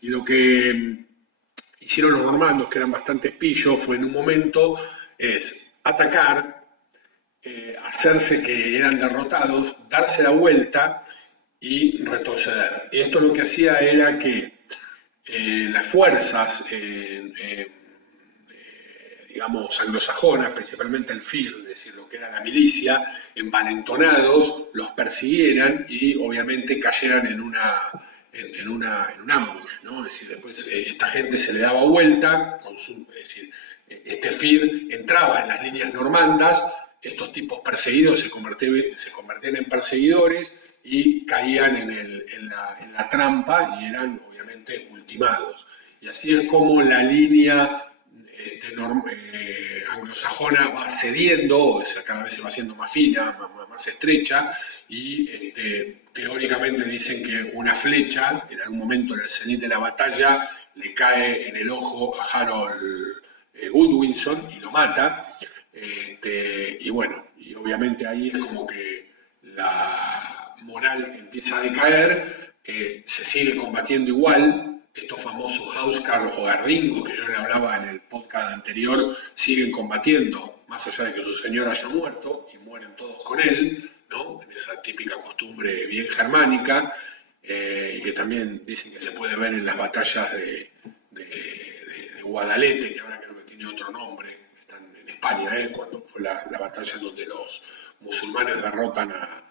Y lo que hicieron los normandos, que eran bastante espillos, fue en un momento es atacar, hacerse que eran derrotados, darse la vuelta y retroceder. Y esto lo que hacía era que las fuerzas, digamos, anglosajonas, principalmente el FIR, es decir, lo que era la milicia, envalentonados, los persiguieran y obviamente cayeran en un ambush, ¿no? Es decir, después esta gente se le daba vuelta, es decir, este FIR entraba en las líneas normandas, estos tipos perseguidos se convertían en perseguidores y caían en la trampa y eran obviamente ultimados. Y así es como la línea anglosajona va cediendo, o sea, cada vez se va haciendo más fina, más estrecha, y teóricamente dicen que una flecha, en algún momento en el cenit de la batalla, le cae en el ojo a Harold Godwinson y lo mata. Y bueno, y obviamente ahí es como que la moral empieza a decaer, se sigue combatiendo igual. Estos famosos Housecarls o Gardingos que yo le hablaba en el podcast anterior siguen combatiendo, más allá de que su señor haya muerto, y mueren todos con él, ¿no? En esa típica costumbre bien germánica, y que también dicen que se puede ver en las batallas de Guadalete, que ahora creo que tiene otro nombre, están en España, cuando fue la batalla en donde los musulmanes derrotan a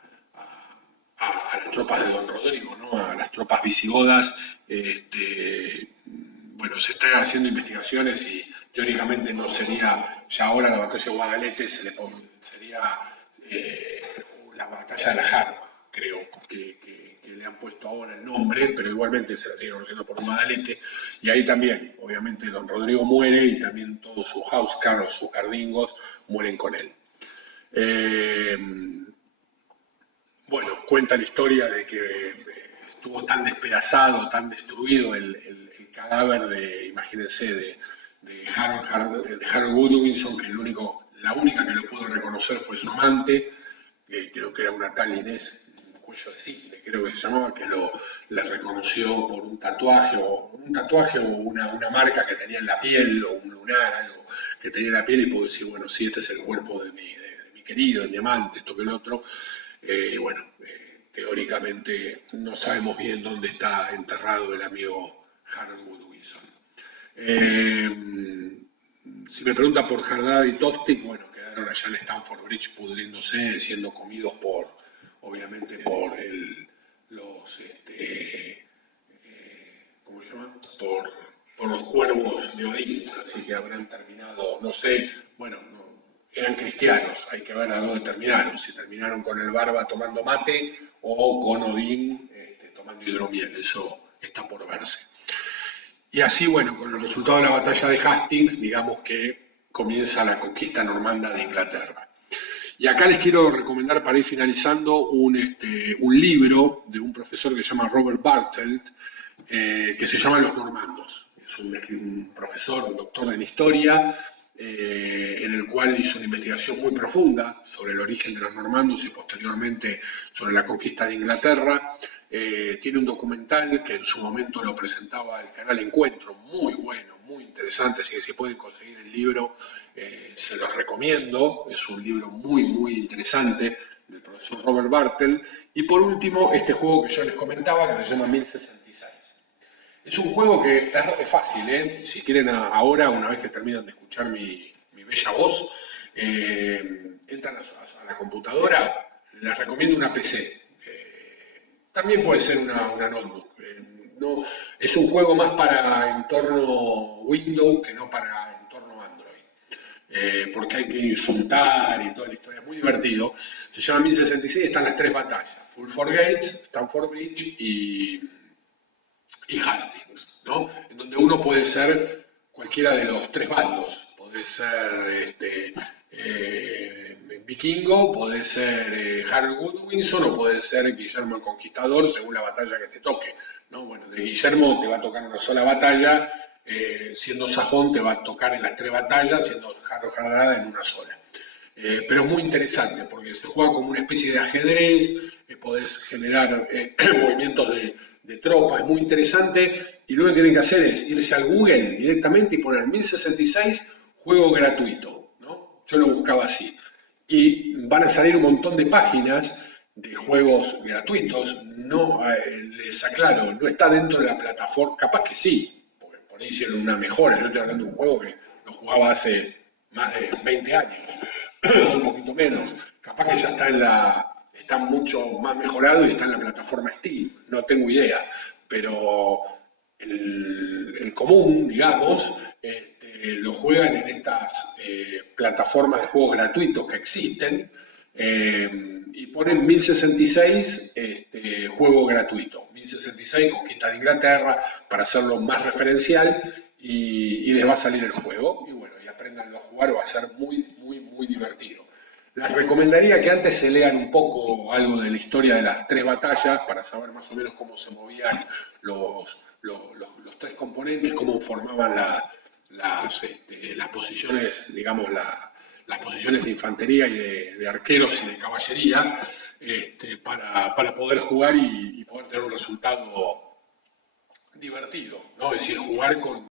las tropas de Don Rodrigo, ¿no? A las tropas visigodas. Bueno, se están haciendo investigaciones y teóricamente no sería, ya ahora la batalla de Guadalete sería la batalla de la Jarma, creo, que le han puesto ahora el nombre, pero igualmente se la sigue conociendo por Guadalete, y ahí también, obviamente, Don Rodrigo muere y también todos sus housecarls, sus gardingos, mueren con él. Bueno, cuenta la historia de que estuvo tan despedazado, tan destruido el cadáver imagínense, de Harold Godwinson, que la única que lo pudo reconocer fue su amante, que creo que era una tal Inés Cuello de Cisne, creo que se llamaba, que la reconoció por un tatuaje o una marca que tenía en la piel, o un lunar, algo que tenía en la piel, y pudo decir, bueno, sí, este es el cuerpo de mi querido, de mi amante, esto que el otro. Y bueno, teóricamente no sabemos bien dónde está enterrado el amigo Harold Godwinson. Si me pregunta por Hardad y Tostig, bueno, quedaron allá en Stamford Bridge pudriéndose, siendo comidos obviamente por ¿cómo se llama? Por los cuervos de Odín, así que habrán terminado, no sé, bueno, no, eran cristianos, hay que ver a dónde terminaron, si terminaron con el Barba tomando mate o con Odín tomando hidromiel, eso está por verse. Y así, bueno, con el resultado de la batalla de Hastings, digamos que comienza la conquista normanda de Inglaterra. Y acá les quiero recomendar, para ir finalizando, un libro de un profesor que se llama Robert Bartlett, que se llama Los Normandos. Es un profesor, un doctor en historia, en el cual hizo una investigación muy profunda sobre el origen de los normandos y posteriormente sobre la conquista de Inglaterra. Tiene un documental que en su momento lo presentaba el canal Encuentro, muy bueno, muy interesante, así que si pueden conseguir el libro, se los recomiendo. Es un libro muy, muy interesante del profesor Robert Bartlett. Y por último, este juego que yo les comentaba, que se llama 1066. Es un juego que es fácil, si quieren ahora, una vez que terminan de escuchar mi bella voz, entran a la computadora. Les recomiendo una PC. También puede ser una notebook. No, es un juego más para entorno Windows que no para entorno Android. porque hay que insultar y toda la historia, es muy divertido. Se llama 1066, están las 3 batallas, Fulford Gates, Stamford Bridge y Hastings, ¿no? En donde uno puede ser cualquiera de los 3 bandos, puede ser vikingo, puede ser Harold Godwinson o puede ser Guillermo el Conquistador, según la batalla que te toque, ¿no? Bueno, de Guillermo te va a tocar una sola batalla, siendo sajón te va a tocar en las 3 batallas, siendo Harold Hardrada en una sola. Pero es muy interesante porque se juega como una especie de ajedrez, podés generar movimientos de tropa, es muy interesante, y lo que tienen que hacer es irse al Google directamente y poner 1066 juego gratuito, ¿no? Yo lo buscaba así. Y van a salir un montón de páginas de juegos gratuitos, no, les aclaro, no está dentro de la plataforma, capaz que sí, porque por ahí hicieron una mejora, yo estoy hablando de un juego que lo jugaba hace más de 20 años, un poquito menos, capaz que ya está mucho más mejorado y está en la plataforma Steam, no tengo idea, pero el común, digamos, lo juegan en estas plataformas de juegos gratuitos que existen y ponen 1066 juego gratuito, 1066 Conquista de Inglaterra para hacerlo más referencial y les va a salir el juego y bueno, y aprendanlo a jugar, va a ser muy, muy, muy divertido. Les recomendaría que antes se lean un poco algo de la historia de las 3 batallas para saber más o menos cómo se movían los 3 componentes, cómo formaban las posiciones, digamos, las posiciones de infantería y de arqueros y de caballería, para poder jugar y poder tener un resultado divertido, ¿no? Es decir, jugar con